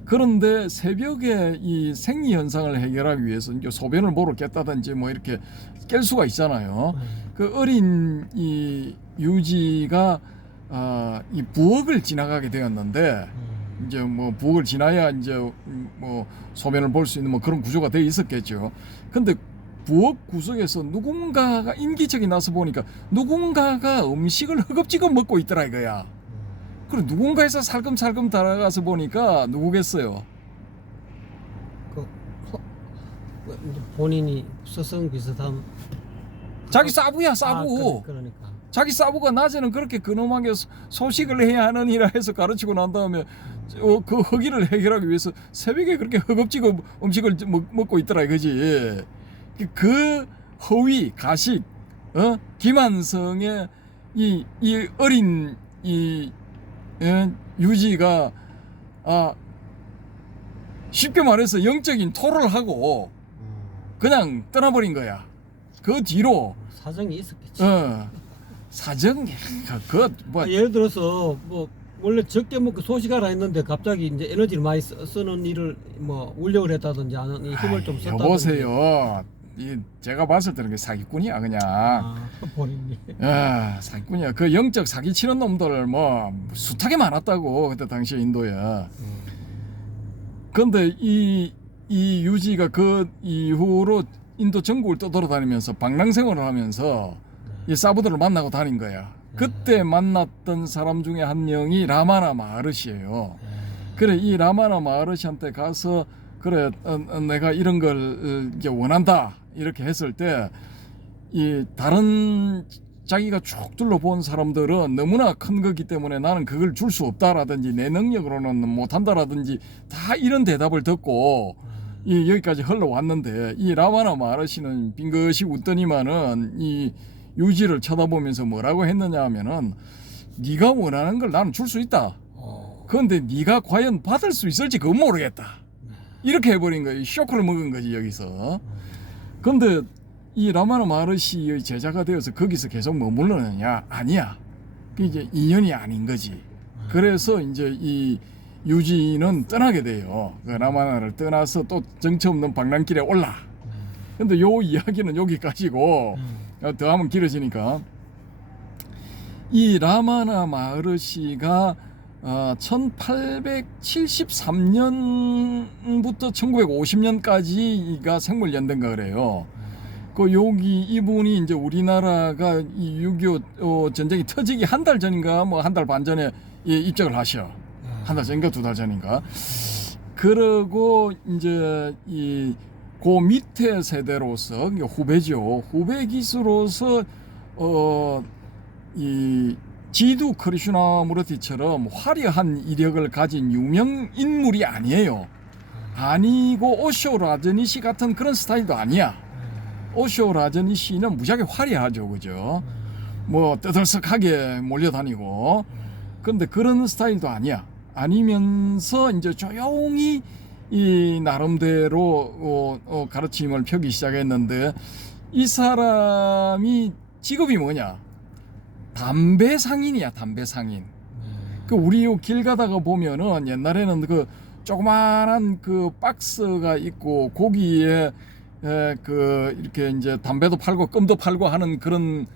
그런데 새벽에 이 생리 현상을 해결하기 위해서 이제 소변을 보러 깼다든지 뭐 이렇게 깰 수가 있잖아요. 그 어린 이 유지가 이 부엌을 지나가게 되었는데 이제 뭐 부엌을 지나야 이제 뭐 소변을 볼 수 있는 뭐 그런 구조가 되어 있었겠죠. 근데 부엌 구석에서 누군가가 인기척이 나서 보니까 누군가가 음식을 허겁지겁 먹고 있더라 이거야. 그래 누군가에서 살금살금 달아가서 보니까 누구겠어요? 본인이 스승 비슷한 자기 사부야 사부. 그러니까 자기 사부가 낮에는 그렇게 근엄하게 소식을 해야 하느니라 해서 가르치고 난 다음에 그 허기를 해결하기 위해서 새벽에 그렇게 허겁지겁 음식을 먹고 있더라 이거지. 그 허위 가식 김한성의 이 어린 유지가 쉽게 말해서 영적인 토를 하고 그냥 떠나버린 거야. 그 뒤로 사정이 있었겠지. 사정이 뭐 예를 들어서 뭐 원래 적게 먹고 소식하라 했는데 갑자기 이제 에너지를 많이 쓰는 일을 뭐 울력을 했다든지 하는 힘을 좀 썼다든지. 여보세요. 제가 봤을 때는 그 사기꾼이야 그냥. 본인이. 사기꾼이야. 그 영적 사기 치는 놈들 뭐 숱하게 많았다고 그때 당시 인도에. 근데 이 유지가 그 이후로 인도 전국을 떠돌아다니면서 방랑생활을 하면서 이 사부들을 만나고 다닌 거야. 그때 만났던 사람 중에 한 명이 라마나 마하르시예요. 그래 이 라마나 마하르시한테 가서 그래 내가 이런 걸 이제 원한다 이렇게 했을 때 이 다른 자기가 쭉 둘러본 사람들은 너무나 큰 거기 때문에 나는 그걸 줄 수 없다라든지 내 능력으로는 못한다라든지 다 이런 대답을 듣고 여기까지 흘러왔는데 이 라마나 마하르시는 빙긋이 웃더니만은 이 유지를 쳐다보면서 뭐라고 했느냐 하면은 네가 원하는 걸 나는 줄 수 있다. 그런데 네가 과연 받을 수 있을지 그건 모르겠다. 이렇게 해버린 거예요. 쇼크를 먹은 거지 여기서. 그런데 이 라마나 마르시의 제자가 되어서 거기서 계속 머물러느냐? 아니야. 그 이제 인연이 아닌 거지. 그래서 이제 이 유지는 떠나게 돼요. 그 라마나를 떠나서 또 정처 없는 방랑길에 올라. 근데 요 이야기는 여기까지고 더 하면 길어지니까 이 라마나 마르시가 1873년부터 1950년까지가 생물연대인가 그래요. 그 여기 이분이 이제 우리나라가 이 6.25 전쟁이 터지기 한 달 전인가 뭐 한 달 반 전에 입적을 하셔. 한 달 전인가 두 달 전인가. 그러고 이제 그 밑에 세대로서 후배죠. 후배 기수로서 이 지두 크리슈나무르티처럼 화려한 이력을 가진 유명 인물이 아니에요. 아니고 오쇼 라저니시 같은 그런 스타일도 아니야. 오쇼 라저니시는 무지하게 화려하죠, 그죠? 뭐 떠들썩하게 몰려다니고. 근데 그런 스타일도 아니야. 아니면서 이제 조용히 이 나름대로 가르침을 펴기 시작했는데 이 사람이 직업이 뭐냐? 담배 상인이야, 담배 상인. 그 우리 요 길 가다가 보면은 옛날에는 그 조그만한 그 박스가 있고 거기에 그 이렇게 이제 담배도 팔고 껌도 팔고 하는 그런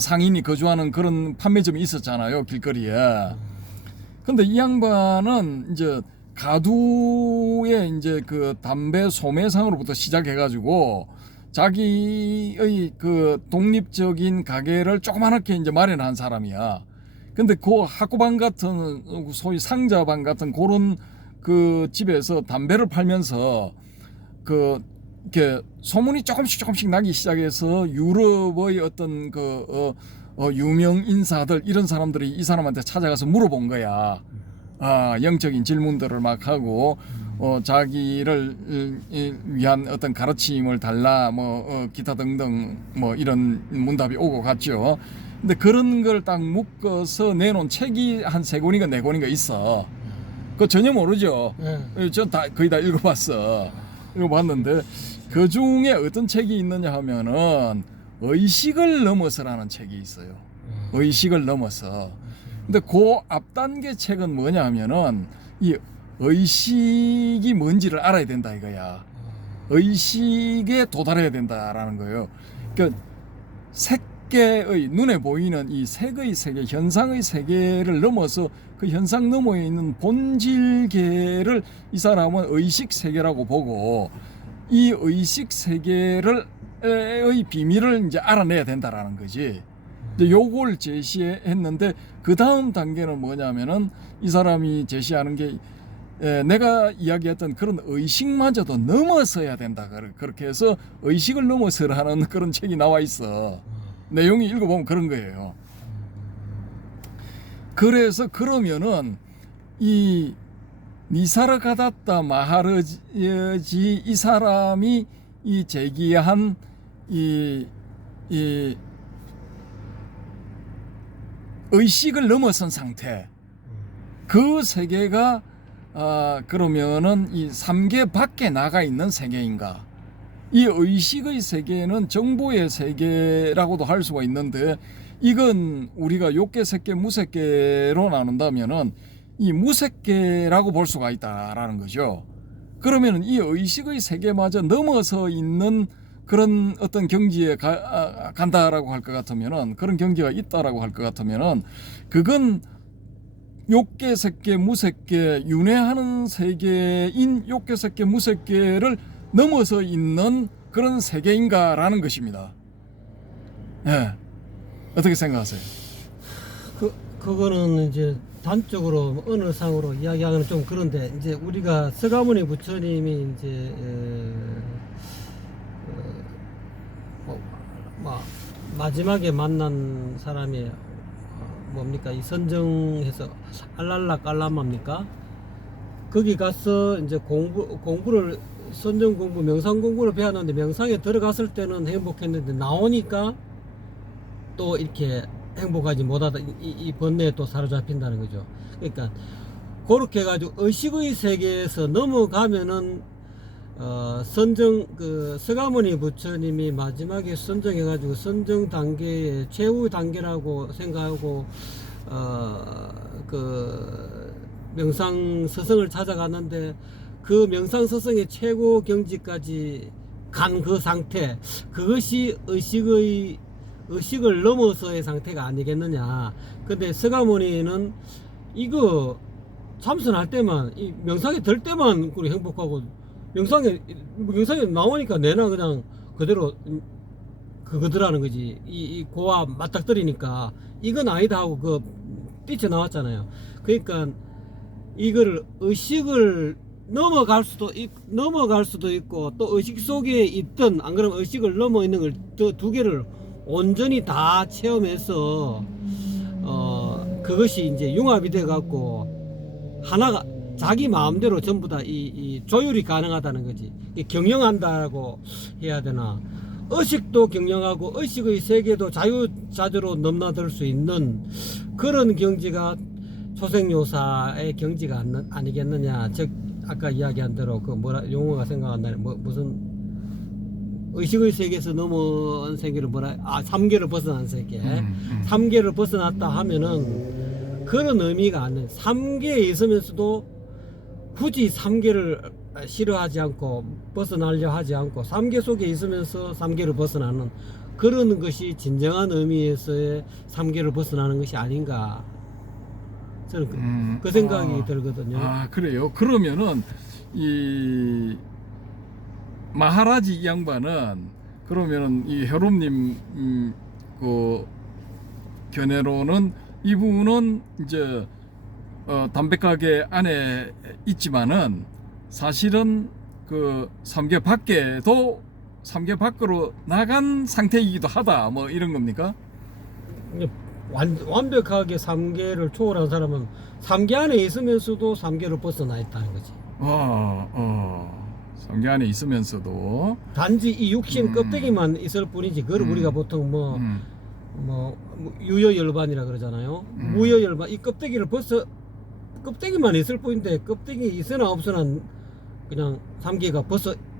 상인이 거주하는 그런 판매점이 있었잖아요, 길거리에. 근데 이 양반은 이제 가두의 이제 그 담배 소매상으로부터 시작해가지고 자기의 그 독립적인 가게를 조그맣게 이제 마련한 사람이야. 근데 그 학구방 같은 소위 상자방 같은 그런 그 집에서 담배를 팔면서 그 이렇게 소문이 조금씩 나기 시작해서 유럽의 어떤 그 유명 인사들 이런 사람들이 이 사람한테 찾아가서 물어본 거야. 영적인 질문들을 막 하고 자기를 위한 어떤 가르침을 달라 뭐 기타 등등 뭐 이런 문답이 오고 갔죠. 근데 그런 걸 딱 묶어서 내놓은 책이 한 3권인가 4권인가 있어. 그거 전혀 모르죠. 전 다 거의 다 읽어봤어. 읽어봤는데 그 중에 어떤 책이 있느냐 하면은 의식을 넘어서라는 책이 있어요. 의식을 넘어서. 근데 그 앞단계 책은 뭐냐 하면은 이 의식이 뭔지를 알아야 된다 이거야. 의식에 도달해야 된다라는 거예요. 그러니까 색계의 눈에 보이는 이 색의 세계, 현상의 세계를 넘어서 그 현상 너머에 있는 본질계를 이 사람은 의식 세계라고 보고 이 의식 세계를 의 비밀을 이제 알아내야 된다라는 거지. 이제 요걸 제시했는데 그 다음 단계는 뭐냐면은 이 사람이 제시하는 게 내가 이야기했던 그런 의식마저도 넘어서야 된다. 그렇게 해서 의식을 넘어서라는 그런 책이 나와 있어. 내용이 읽어보면 그런 거예요. 그래서 그러면은 이 니사르가다타 마하라지 이 사람이 이 제기한 이 의식을 넘어선 상태 그 세계가 그러면은 이 3계 밖에 나가 있는 세계인가? 이 의식의 세계는 정보의 세계라고도 할 수가 있는데 이건 우리가 욕계, 색계, 무색계로 나눈다면은 이 무색계라고 볼 수가 있다라는 거죠. 그러면은 이 의식의 세계마저 넘어서 있는 그런 어떤 경지에 간다라고 할 것 같으면은 그런 경지가 있다라고 할 것 같으면은 그건 욕계, 색계, 무색계 윤회하는 세계인 욕계, 색계, 무색계를 넘어서 있는 그런 세계인가라는 것입니다. 예, 어떻게 생각하세요? 그거는 이제 단적으로 어느 상으로 이야기하기는 좀 그런데 이제 우리가 서가모니 부처님이 이제 마지막에 만난 사람이 뭡니까 이 선정해서 알랄라 깔라마입니까? 거기 가서 이제 공부를 선정 공부 명상 공부를 배웠는데 명상에 들어갔을 때는 행복했는데 나오니까 또 이렇게 행복하지 못하다 이 번뇌에 또 사로잡힌다는 거죠. 그러니까 그렇게 해가지고 의식의 세계에서 넘어가면은 선정 그 서가모니 부처님이 마지막에 선정해가지고 선정 단계의 최후 단계라고 생각하고 그 명상 서성을 찾아갔는데 그 명상 서성의 최고 경지까지 간 그 상태, 그것이 의식을 넘어서의 상태가 아니겠느냐. 근데 서가모니는 이거 참선할 때만, 이 명상에 들 때만 그리 행복하고, 명상에 나오니까 내나 그냥 그대로 그거더라는 거지. 이 고와 맞닥뜨리니까 이건 아니다 하고 그 뛰쳐나왔잖아요. 그러니까 이거를 의식을 넘어갈 수도 있고, 또 의식 속에 있던, 안 그러면 의식을 넘어 있는 걸 두 개를 온전히 다 체험해서 그것이 이제 융합이 돼 갖고 하나가 자기 마음대로 전부 다 이 조율이 가능하다는 거지. 경영한다라고 해야 되나. 의식도 경영하고 의식의 세계도 자유자재로 넘나들 수 있는 그런 경지가 초생요사의 경지가 아니겠느냐. 즉 아까 이야기한 대로 그 뭐라 용어가 생각 안 나네. 무슨 의식의 세계에서 넘어온 세계를 삼계를 벗어난 세계. 삼계를 벗어났다 하면은 그런 의미가 안 돼. 삼계에 있으면서도 굳이 삼계를 싫어하지 않고 벗어나려 하지 않고 삼계 속에 있으면서 삼계를 벗어나는 그런 것이 진정한 의미에서의 삼계를 벗어나는 것이 아닌가. 저는 그 생각이 들거든요. 아, 그래요. 그러면은 이 마하라지 이 양반은 그러면은 이 혈옴님 그 견해로는 이분은 이제 담배가게 안에 있지만은 사실은 그 삼계 밖으로 나간 상태이기도 하다, 뭐 이런 겁니까? 완벽하게 삼계를 초월한 사람은 삼계 안에 있으면서도 삼계를 벗어나 있다는 거지. 삼계 안에 있으면서도 단지 이 육신 껍데기만 있을 뿐이지. 그걸 우리가 보통 뭐 유여열반이라 그러잖아요. 무여열반, 이 껍데기만 있을 뿐인데, 껍데기 있으나 없으나 그냥 삼계가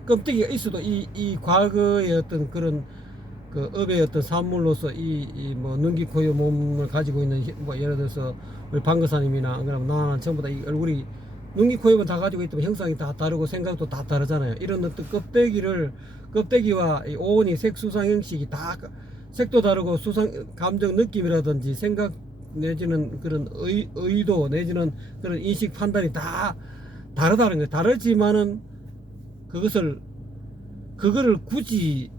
껍데기가 있어도 이 과거의 어떤 그런 그 업의 어떤 산물로서 뭐 눈기 코의 몸을 가지고 있는 뭐 예를 들어서 우리 방거사님이나 그러면 나는 전부 다 이 얼굴이 눈기 코의 몸 다 가지고 있다면 형상이 다 다르고 생각도 다 다르잖아요. 이런 어떤 껍데기와 이 오온이 색수상 형식이 다 색도 다르고 수상 감정 느낌이라든지 생각 내지는 그런 의도 내지는 그런 인식 판단이 다 다르다는 거예요. 다르지만은 그거를 굳이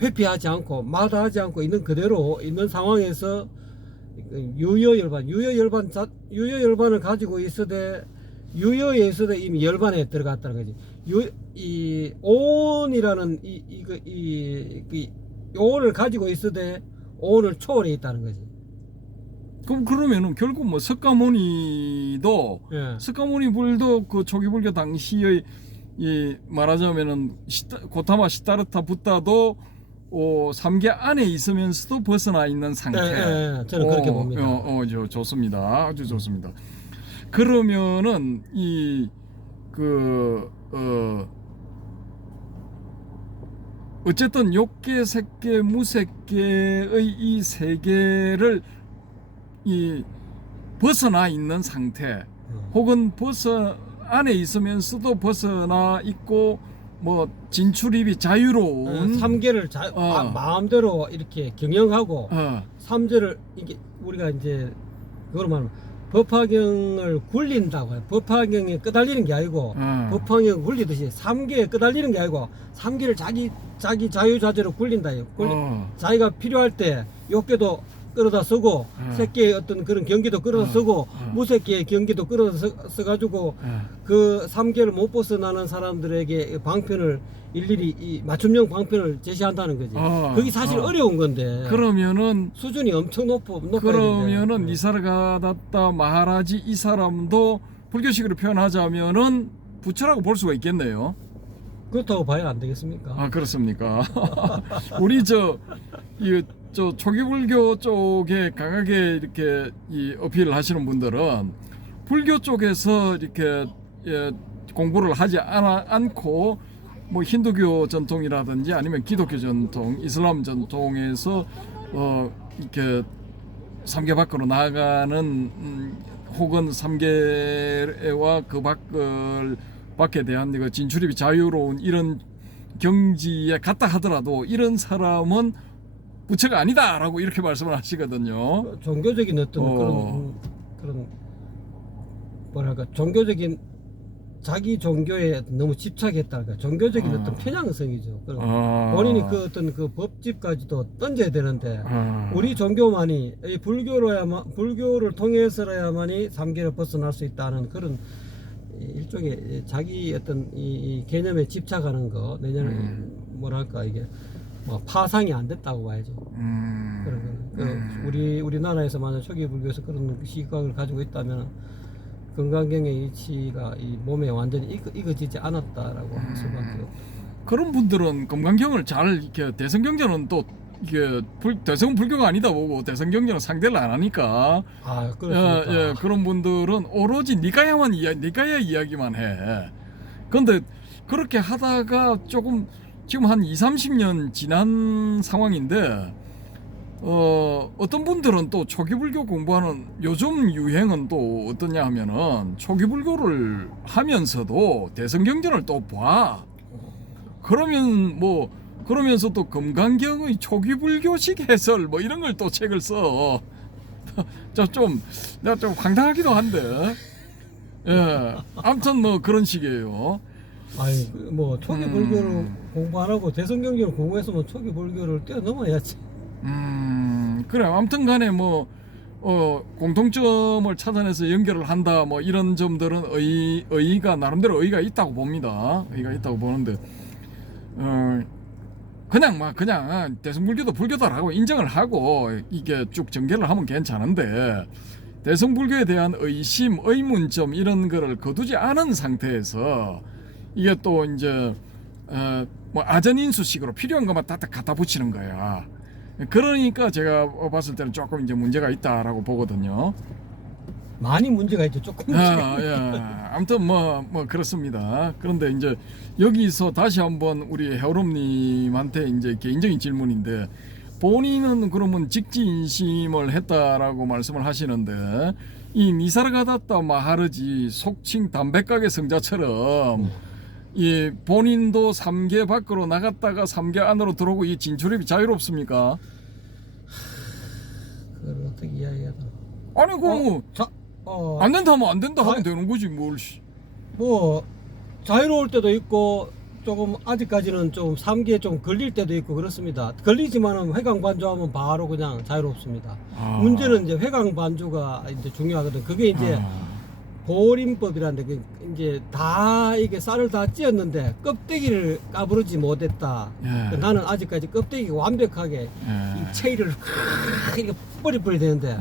회피하지 않고 마다하지 않고 있는 그대로 있는 상황에서 유여열반을 가지고 있으되 유여에 있으되 이미 열반에 들어갔다는 거지. 이 오온이라는 이 오온을 가지고 있으되 오온을 초월해 있다는 거지. 그러면은 결국 뭐 석가모니도 예. 석가모니 불도 그 초기 불교 당시의 이 말하자면은 고타마 시타르타 붓다도 삼계 안에 있으면서도 벗어나 있는 상태. 예, 저는 그렇게 봅니다. 좋습니다. 아주 좋습니다. 그러면은 어쨌든 욕계, 색계, 무색계의 이 세계를 벗어나 있는 상태, 혹은 안에 있으면서도 벗어나 있고 뭐 진출입이 자유로운 삼계를 마음대로 이렇게 경영하고 삼재를 이게 우리가 이제 그걸 말하면 법화경을 굴린다고 해요. 법화경에 끄달리는 게 아니고 법화경을 굴리듯이 삼계에 끄달리는 게 아니고 삼계를 자기 자유자재로 굴린다. 자기가 필요할 때 욕계도 끌어다 쓰고 색계의 어떤 그런 경기도 끌어다 쓰고 무색계의 경기도 끌어다 써가지고 그 삼계를 못 벗어나는 사람들에게 방편을 일일이 이 맞춤형 방편을 제시한다는 거지. 그게 사실 어려운 건데. 그러면은 수준이 엄청 높아야 그러면은 니사르가다타 마하라지 이 사람도 불교식으로 표현하자면은 부처라고 볼 수가 있겠네요. 그렇다고 봐야 안 되겠습니까? 그렇습니까? 우리 저 초기 불교 쪽에 강하게 이렇게 이 어필을 하시는 분들은 불교 쪽에서 이렇게 공부를 하지 않고 뭐 힌두교 전통이라든지 아니면 기독교 전통, 이슬람 전통에서 이렇게 삼계 밖으로 나가는 혹은 삼계와 그 밖에 대한 그 진출입이 자유로운 이런 경지에 갔다 하더라도 이런 사람은 부처가 아니다라고 이렇게 말씀을 하시거든요. 종교적인 어떤 그런 뭐랄까 종교적인 자기 종교에 너무 집착했다가 종교적인 어떤 편향성이죠. 본인이 그 어떤 그 법집까지도 던져야 되는데 우리 종교만이 이 불교를 통해서야만이 삼계를 벗어날 수 있다는 그런 일종의 자기 어떤 이 개념에 집착하는 거 내년에 뭐랄까 이게 뭐 파상이 안 됐다고 봐야죠. 그런 우리나라에서 만약 초기 불교에서 그런 시각을 가지고 있다면 건강경의 이치가 이 몸에 완전히 익어지지 않았다라고 할 수밖에 없죠. 그런 분들은 금강경을 잘 이렇게 대성경전은 또 이게 대성은 불교가 아니다 보고 대성경전은 상대를 안 하니까 그렇습니까? 그런 분들은 오로지 니까야 이야기만 해. 그런데 그렇게 하다가 조금 지금 한 20-30년 지난 상황인데 어떤 분들은 또 초기 불교 공부하는 요즘 유행은 또 어떠냐 하면은 초기 불교를 하면서도 대성경전을 또 봐. 그러면서 또 금강경의 초기 불교식 해설 뭐 이런 걸 또 책을 써. 내가 좀 황당하기도 한데. 예. 아무튼 뭐 그런 식이에요. 아니 뭐 초기 불교를 공부 안 하고 대성경전을 공부했으면 초기 불교를 뛰어넘어야지. 그래. 아무튼 간에 뭐 공통점을 찾아내서 연결을 한다 뭐 이런 점들은 의의가 나름대로 의의가 있다고 봅니다. 의의가 있다고 보는데 그냥 대성불교도 불교다라고 인정을 하고 이게 쭉 전개를 하면 괜찮은데 대성불교에 대한 의심, 의문점 이런 거를 거두지 않은 상태에서 이게 또 이제 뭐 아전인수식으로 필요한 것만 딱딱 갖다 붙이는 거야. 그러니까 제가 봤을 때는 조금 이제 문제가 있다라고 보거든요. 많이 문제가 있죠. 조금. 아무튼 뭐 그렇습니다. 그런데 이제 여기서 다시 한번 우리 해오름님한테 이제 개인적인 질문인데 본인은 그러면 직지인심을 했다라고 말씀을 하시는데 이 니사르가다타 마하르지 속칭 담배가게 성자처럼 이 본인도 3계 밖으로 나갔다가 3계 안으로 들어오고 이 진출입이 자유롭습니까? 그걸 어떻게 이야기하나? 아니 안 된다 하면 안 된다 하면 되는 거지 뭘. 뭐 자유로울 때도 있고 조금 아직까지는 좀 3기에 좀 걸릴 때도 있고 그렇습니다. 걸리지만은 회강 반주하면 바로 그냥 자유롭습니다. 문제는 이제 회강 반주가 이제 중요하거든. 그게 이제 보림법이라는데 이제 다 이게 쌀을 다 찧었는데 껍데기를 까부르지 못했다. 나는 아직까지 껍데기가 완벽하게 이 체이를 이렇게 뿌리 되는데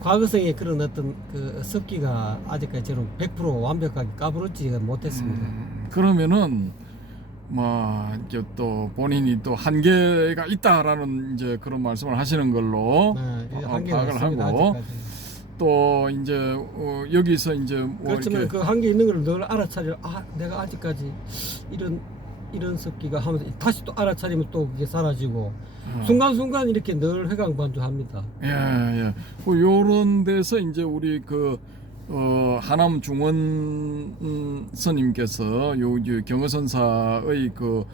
과거성의 그런 어떤 그 습기가 아직까지 저는 100% 완벽하게 까부르지 못했습니다. 그러면은 뭐 이제 또 본인이 또 한계가 있다라는 이제 그런 말씀을 하시는 걸로 파악을 하고 아직까지. 또 이제 여기서 이제 뭐 그렇지만 이렇게 그 한계 있는 걸 늘 알아차려. 내가 아직까지 이런 습기가 하면서 다시 또 알아차리면 또 그게 사라지고 순간순간 이렇게 늘 회광반주합니다. 요런 데서 이제 우리 그 하남 중원 스님께서 요 경허선사의 그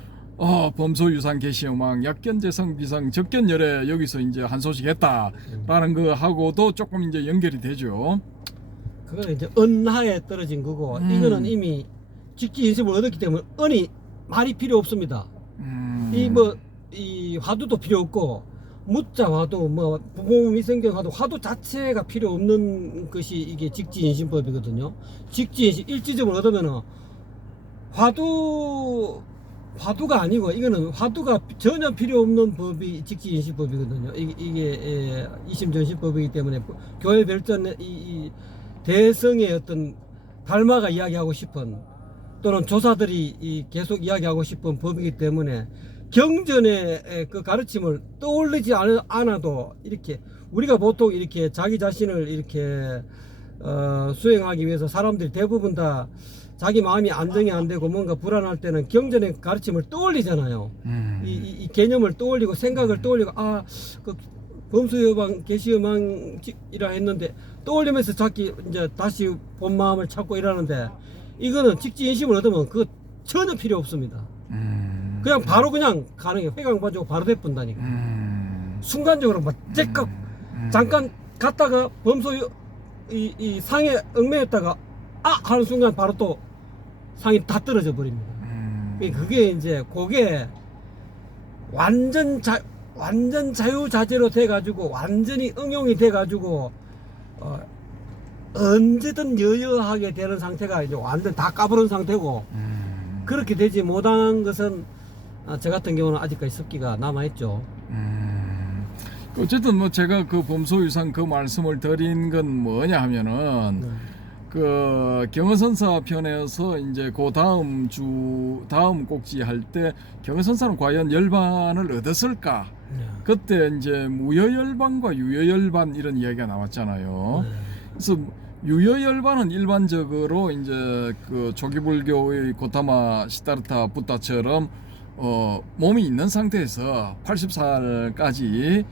범소유상 개시여망 약견재성 비상 적견열에 여기서 이제 한 소식 했다라는 거 하고도 조금 이제 연결이 되죠. 그거는 이제 은하에 떨어진 거고 이거는 이미 직지인심을 얻었기 때문에 은이 말이 필요 없습니다. 이 화두도 필요 없고 무자 화두 뭐 부모미생경 화두 자체가 필요 없는 것이 이게 직지인심법이거든요. 직지인심 일지점을 얻으면은 화두가 아니고 이거는 화두가 전혀 필요 없는 법이 직지인심법이거든요. 이게 이심전심법이기 때문에 교회 별전 이 대성의 어떤 달마가 이야기하고 싶은 또는 조사들이 계속 이야기하고 싶은 법이기 때문에 경전의 그 가르침을 떠올리지 않아도 이렇게 우리가 보통 이렇게 자기 자신을 이렇게 수행하기 위해서 사람들이 대부분 다 자기 마음이 안정이 안 되고 뭔가 불안할 때는 경전의 가르침을 떠올리잖아요. 이 개념을 떠올리고 생각을 떠올리고 그 범수여방 계시여망이라 했는데 떠올리면서 자기 이제 다시 본 마음을 찾고 이러는데 이거는 직지인심을 얻으면 그거 전혀 필요 없습니다. 그냥 바로 그냥 가능해요. 회광반주고 바로 돼본다니까. 순간적으로 막 째깍 잠깐 갔다가 범소 이 상에 얽매였다가 하는 순간 바로 또 상이 다 떨어져 버립니다. 그게 이제 그게 완전 자유자재로 돼가지고 완전히 응용이 돼가지고 언제든 여여하게 되는 상태가 이제 완전 다 까부른 상태고 그렇게 되지 못한 것은 저 같은 경우는 아직까지 습기가 남아있죠. 어쨌든 뭐 제가 그 범소유상 그 말씀을 드린 건 뭐냐 하면은 그 경허선사 편에서 이제 그 다음 꼭지 할 때 경허선사는 과연 열반을 얻었을까? 그때 이제 무여열반과 유여열반 이런 이야기가 나왔잖아요. 그래서 유여열반은 일반적으로 이제 그 초기불교의 고타마 시타르타 붓다처럼 몸이 있는 상태에서 80살까지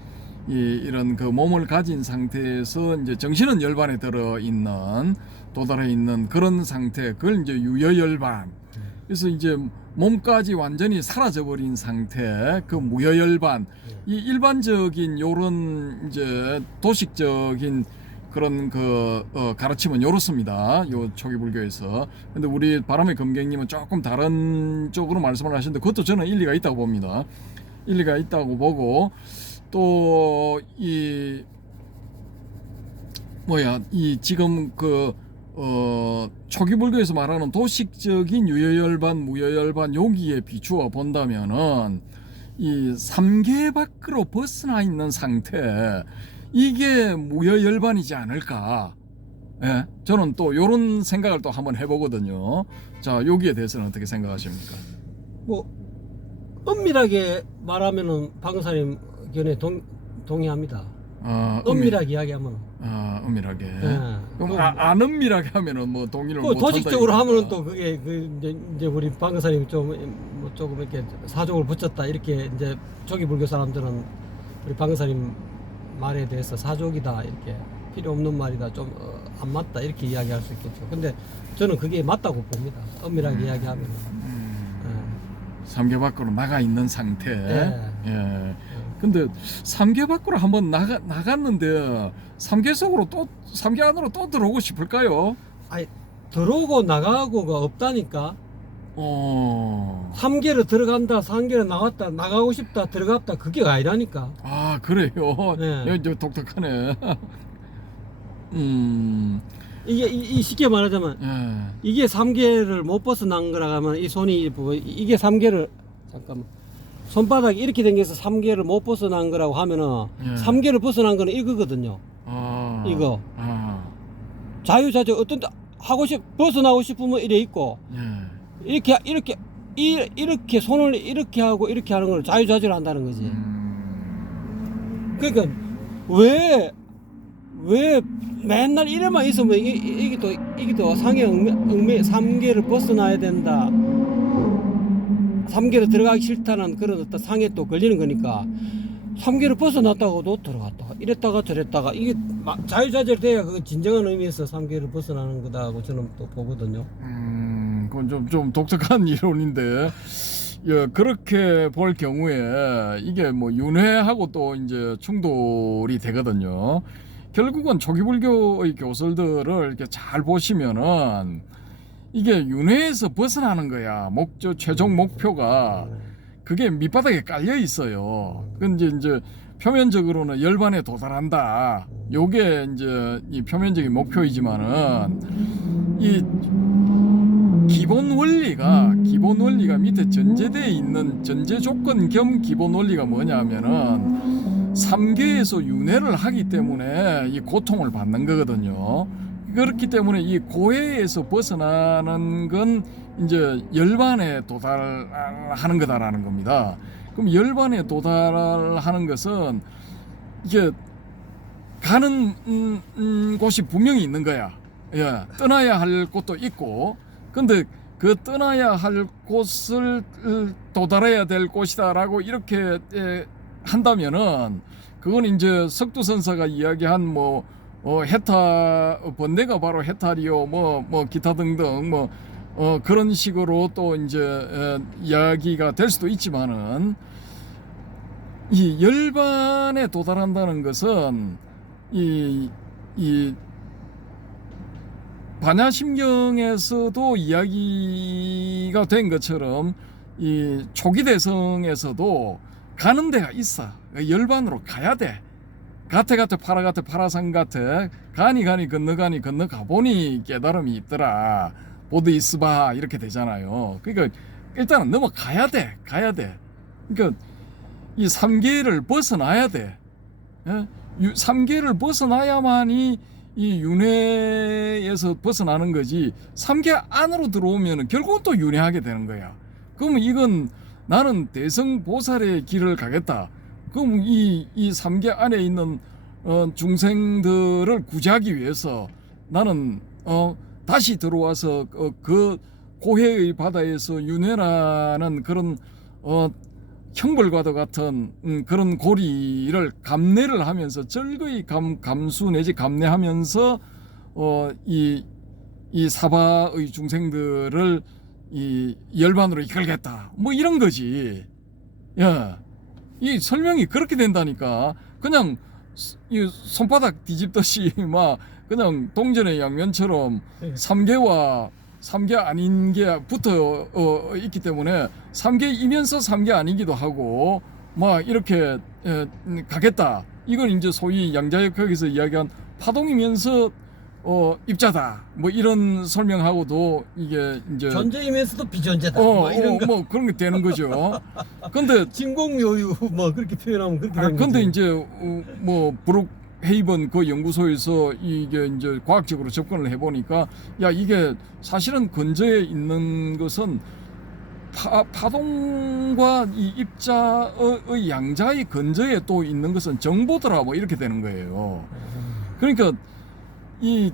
이런 그 몸을 가진 상태에서 이제 정신은 열반에 들어 있는 도달해 있는 그런 상태, 그걸 이제 유여열반. 그래서 이제 몸까지 완전히 사라져 버린 상태, 그 무여열반. 이 일반적인 요런 이제 도식적인 그런 그 가르침은 요렇습니다. 요 초기불교에서. 근데 우리 바람의 검객님은 조금 다른 쪽으로 말씀을 하시는데 그것도 저는 일리가 있다고 봅니다. 일리가 있다고 보고 또 이 지금 그 초기불교에서 말하는 도식적인 유여열반, 무여열반 여기에 비추어 본다면은 이 3계 밖으로 벗어나 있는 상태, 이게 무여열반이지 않을까. 예, 저는 또 요런 생각을 또 한번 해보거든요. 자, 여기에 대해서는 어떻게 생각하십니까? 뭐 엄밀하게 말하면은 방사님 견해 동의합니다. 엄밀하게 이야기하면. 엄밀하게. 네. 그럼 안 엄밀하게 하면은 뭐 동의를 못 한다. 도식적으로 하면은 또 그게 이제 우리 방사님 뭐 조금 이렇게 사족을 붙였다 이렇게 이제 초기불교 사람들은 우리 방사님 말에 대해서 사족이다 이렇게 필요 없는 말이다 좀 안 맞다 이렇게 이야기할 수 있겠죠. 근데 저는 그게 맞다고 봅니다. 엄밀하게 이야기하면. 3계 밖으로 나가 있는 상태. 네. 예. 근데 3계 밖으로 한번 나갔는데 3계 속으로 또 3계 안으로 또 들어오고 싶을까요? 아니 들어오고 나가고가 없다니까. 3개를 들어간다, 3개를 나갔다, 나가고 싶다, 들어갔다 그게 아니라니까. 아 그래요? 네. 이제 독특하네. 이게 쉽게 말하자면 예. 이게 3개를 못 벗어난 거라 하면 이 손이 이게 3개를 잠깐만 손바닥이 이렇게 생겨서 3개를 못 벗어난 거라고 하면은 예. 3개를 벗어난 거는 이거거든요. 이거 자유자재 어떤 하고 벗어나고 싶으면 이래 있고 이렇게 손을 이렇게 하고 이렇게 하는 걸 자유자재로 한다는 거지. 그러니까 왜 맨날 이래만 있으면 이게 또 상해 얽매 3개를 벗어나야 된다. 3개로 들어가기 싫다는 그런 어떤 상에 또 걸리는 거니까 3개를 벗어났다고도 들어갔다가 이랬다가 저랬다가 이게 자유자재로 돼야 그 진정한 의미에서 3개를 벗어나는 거다고 저는 또 보거든요. 그건 좀 독특한 이론인데, 예, 그렇게 볼 경우에 이게 뭐 윤회하고 또 이제 충돌이 되거든요. 결국은 초기불교의 교설들을 이렇게 잘 보시면은 이게 윤회에서 벗어나는 거야. 최종 목표가 그게 밑바닥에 깔려 있어요. 근데 이제 표면적으로는 열반에 도달한다. 요게 이제 이 표면적인 목표이지만은 이 기본 원리가 밑에 전제되어 있는 전제 조건 겸 기본 원리가 뭐냐면은 3계에서 윤회를 하기 때문에 이 고통을 받는 거거든요. 그렇기 때문에 이 고해에서 벗어나는 건 이제 열반에 도달하는 거다라는 겁니다. 그럼 열반에 도달하는 것은 이게 가는 곳이 분명히 있는 거야. 예, 떠나야 할 곳도 있고, 근데 그 떠나야 할 곳을 도달해야 될 곳이다라고 이렇게 한다면은 그건 이제 석두선사가 이야기한 뭐 해탈 번뇌가 바로 해탈이요, 뭐 기타 등등 뭐 그런 식으로 또 이제 이야기가 될 수도 있지만은 이 열반에 도달한다는 것은 이 반야심경에서도 이야기가 된 것처럼 이 초기대성에서도 가는 데가 있어. 열반으로 가야 돼. 가테 파라산 가테 가니 건너가니 건너가보니 깨달음이 있더라. 보드이스바 이렇게 되잖아요. 그러니까 일단은 넘어가야 돼. 그러니까 이 3계를 벗어나야 돼. 3계를 벗어나야만이 이 윤회에서 벗어나는 거지. 3계 안으로 들어오면 결국은 또 윤회하게 되는 거야. 그러면 이건 나는 대성보살의 길을 가겠다. 그럼 이 3계 안에 있는 중생들을 구제하기 위해서 나는 다시 들어와서 그 고해의 바다에서 윤회라는 그런 형벌과도 같은 그런 고리를 감내를 하면서 절거히 감수 내지 감내하면서 이 사바의 중생들을 이 열반으로 이끌겠다. 뭐 이런 거지. 야, 이 설명이 그렇게 된다니까. 그냥 이 손바닥 뒤집듯이 막 그냥 동전의 양면처럼 3계 아닌 게 붙어 있기 때문에 3계이면서 3계 아니기도 하고 막 이렇게 가겠다. 이건 이제 소위 양자역학에서 이야기한 파동이면서 입자다. 뭐 이런 설명하고도 이게 이제 존재이면서도 비존재다. 뭐 이런 거. 뭐 그런 게 되는 거죠. 근데 진공요유 뭐 그렇게 표현하면 그렇게 되는 근데 거지. 이제 뭐 브룩 헤이번 그 연구소에서 이게 이제 과학적으로 접근을 해보니까 야 이게 사실은 근저에 있는 것은 파동과 이 입자의 양자의 근저에 또 있는 것은 정보더라 뭐 이렇게 되는 거예요. 그러니까 이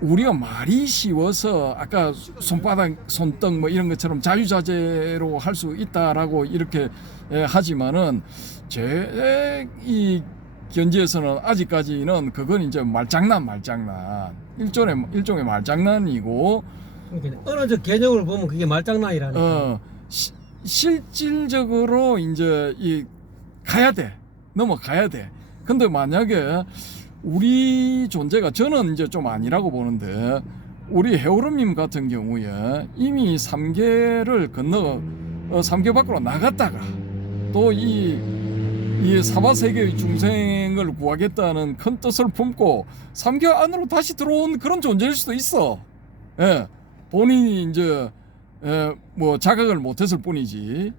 우리가 말이 쉬워서 아까 손바닥 손등 뭐 이런 것처럼 자유자재로 할 수 있다라고 이렇게 하지만은 제 이 견지에서는 아직까지는 그건 이제 말장난 일종의 말장난이고 그러니까 어느 저 개념을 보면 그게 말장난이라니까. 실질적으로 이제 넘어가야 돼. 근데 만약에 우리 존재가 저는 이제 좀 아니라고 보는데 우리 해오름님 같은 경우에 이미 3계를 건너 3계 밖으로 나갔다가 또 이 사바세계의 중생을 구하겠다는 큰 뜻을 품고 3계 안으로 다시 들어온 그런 존재일 수도 있어. 예, 본인이 이제 뭐 자각을 못했을 뿐이지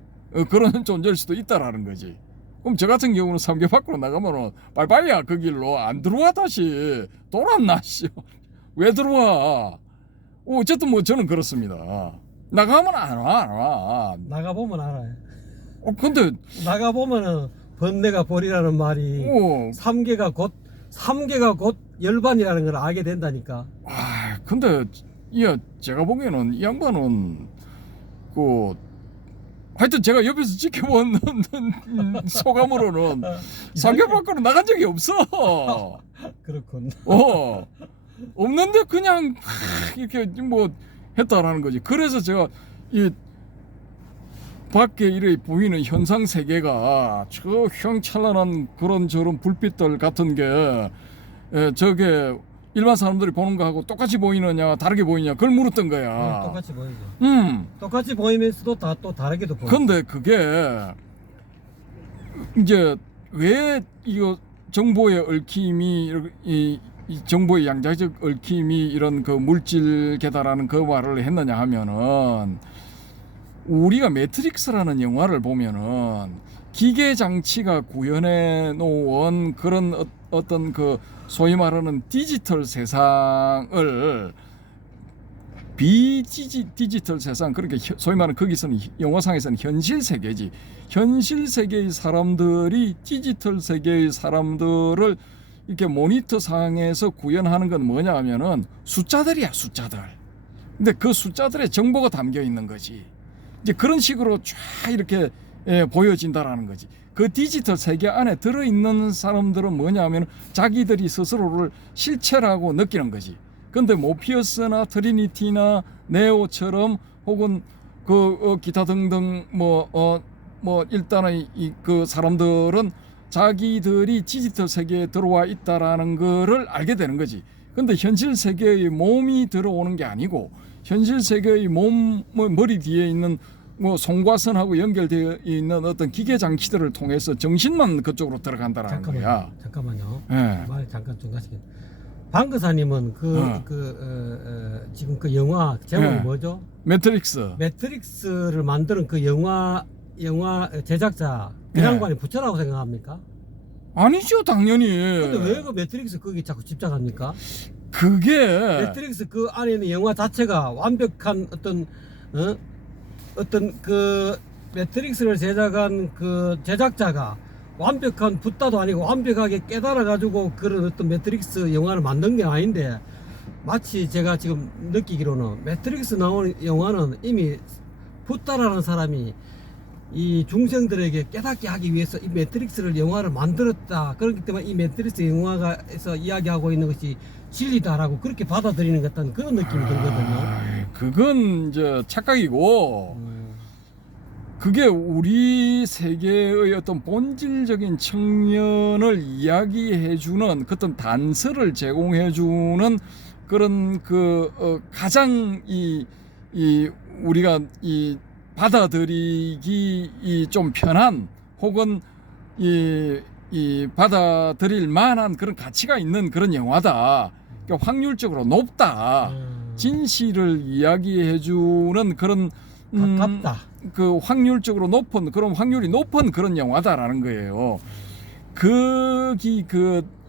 그런 존재일 수도 있다라는 거지. 그럼 저 같은 경우는 3개 밖으로 나가면은 빨리빨리야 그 길로 안 들어와 다시 돌았나 씨. 왜 들어와? 어쨌든 뭐 저는 그렇습니다. 나가면 안 와. 나가보면 알아요. 근데 나가보면은 번뇌가 벌이라는 말이 3계가 곧 열반이라는 걸 알게 된다니까. 근데 제가 보기에는 이 양반은 하여튼 제가 옆에서 지켜본 소감으로는 3개 밖으로 나간 적이 없어. 그렇군. 없는데 그냥 이렇게 뭐 했다라는 거지. 그래서 제가 이 밖에 이래 보이는 현상 세계가 저 휘황찬란한 그런 저런 불빛들 같은 게 저게 일반 사람들이 보는 거하고 똑같이 보이느냐 다르게 보이냐 그걸 물었던 거야. 똑같이 보이죠. 똑같이 보이면서도 또 다르게도 보이죠. 근데 그게 이제 왜 이거 정보의 얽힘이 이 정보의 양자적 얽힘이 이런 그 물질 계다라는 그 말을 했느냐 하면은 우리가 매트릭스라는 영화를 보면은 기계 장치가 구현해 놓은 그런 어떤 그 소위 말하는 디지털 세상을 비디지털 세상, 그러니까 소위 말하는 거기서는 영어상에서는 현실 세계지. 현실 세계의 사람들이 디지털 세계의 사람들을 이렇게 모니터 상에서 구현하는 건 뭐냐 하면은 숫자들이야, 숫자들. 근데 그 숫자들의 정보가 담겨 있는 거지. 이제 그런 식으로 쫙 이렇게 보여진다라는 거지. 그 디지털 세계 안에 들어있는 사람들은 뭐냐 하면 자기들이 스스로를 실체라고 느끼는 거지. 근데 모피어스나 트리니티나 네오처럼 혹은 기타 등등 일단은 그 사람들은 자기들이 디지털 세계에 들어와 있다라는 거를 알게 되는 거지. 근데 현실 세계의 몸이 들어오는 게 아니고 현실 세계의 머리 뒤에 있는 송과선하고 연결되어 있는 어떤 기계 장치들을 통해서 정신만 그쪽으로 들어간다라는 거야. 잠깐만요. 네. 말 잠깐 중간시켜. 방거사님은 지금 그 영화 제목이 네. 뭐죠? 매트릭스. 매트릭스를 만드는 그 영화 제작자 그 네. 양반이 부처라고 생각합니까? 아니죠, 당연히. 근데 왜 그 매트릭스 거기 자꾸 집착합니까? 그게 매트릭스 그 안에 있는 영화 자체가 완벽한 어떤 그 매트릭스를 제작한 그 제작자가 완벽한 붓다도 아니고 완벽하게 깨달아 가지고 그런 어떤 매트릭스 영화를 만든 게 아닌데, 마치 제가 지금 느끼기로는 매트릭스 나오는 영화는 이미 붓다라는 사람이 이 중생들에게 깨닫게 하기 위해서 이 매트릭스를 영화를 만들었다. 그렇기 때문에 이 매트릭스 영화에서 이야기하고 있는 것이 진리다라고 그렇게 받아들이는 것 같다는 그런 느낌이 들거든요. 그건 이제 착각이고 그게 우리 세계의 어떤 본질적인 측면을 이야기해주는 어떤 단서를 제공해주는 그런 가장 우리가 받아들이기 좀 편한 혹은 받아들일 만한 그런 가치가 있는 그런 영화다. 그러니까 확률적으로 높다. 진실을 이야기해주는 그런 가깝다. 그 확률적으로 높은 그런 확률이 높은 그런 영화다라는 거예요.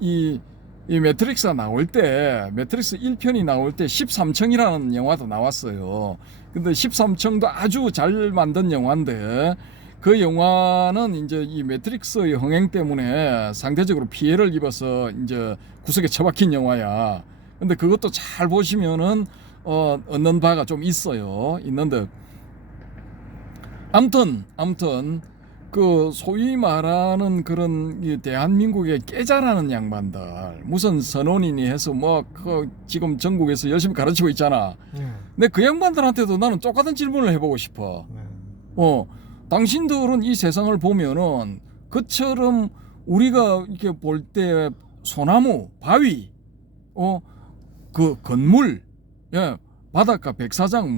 이 매트릭스가 나올 때, 매트릭스 1편이 나올 때 13층이라는 영화도 나왔어요. 근데 13층도 아주 잘 만든 영화인데 그 영화는 이제 이 매트릭스의 흥행 때문에 상대적으로 피해를 입어서 이제 구석에 처박힌 영화야. 근데 그것도 잘 보시면은 얻는 바가 좀 있는데 아무튼 그 소위 말하는 그런 대한민국의 깨자라는 양반들 무슨 선원이니 해서 지금 전국에서 열심히 가르치고 있잖아. 근데 그 양반들한테도 나는 똑같은 질문을 해보고 싶어. 당신들은 이 세상을 보면은 그처럼 우리가 이렇게 볼 때 소나무, 바위, 그 건물, 바닷가, 백사장,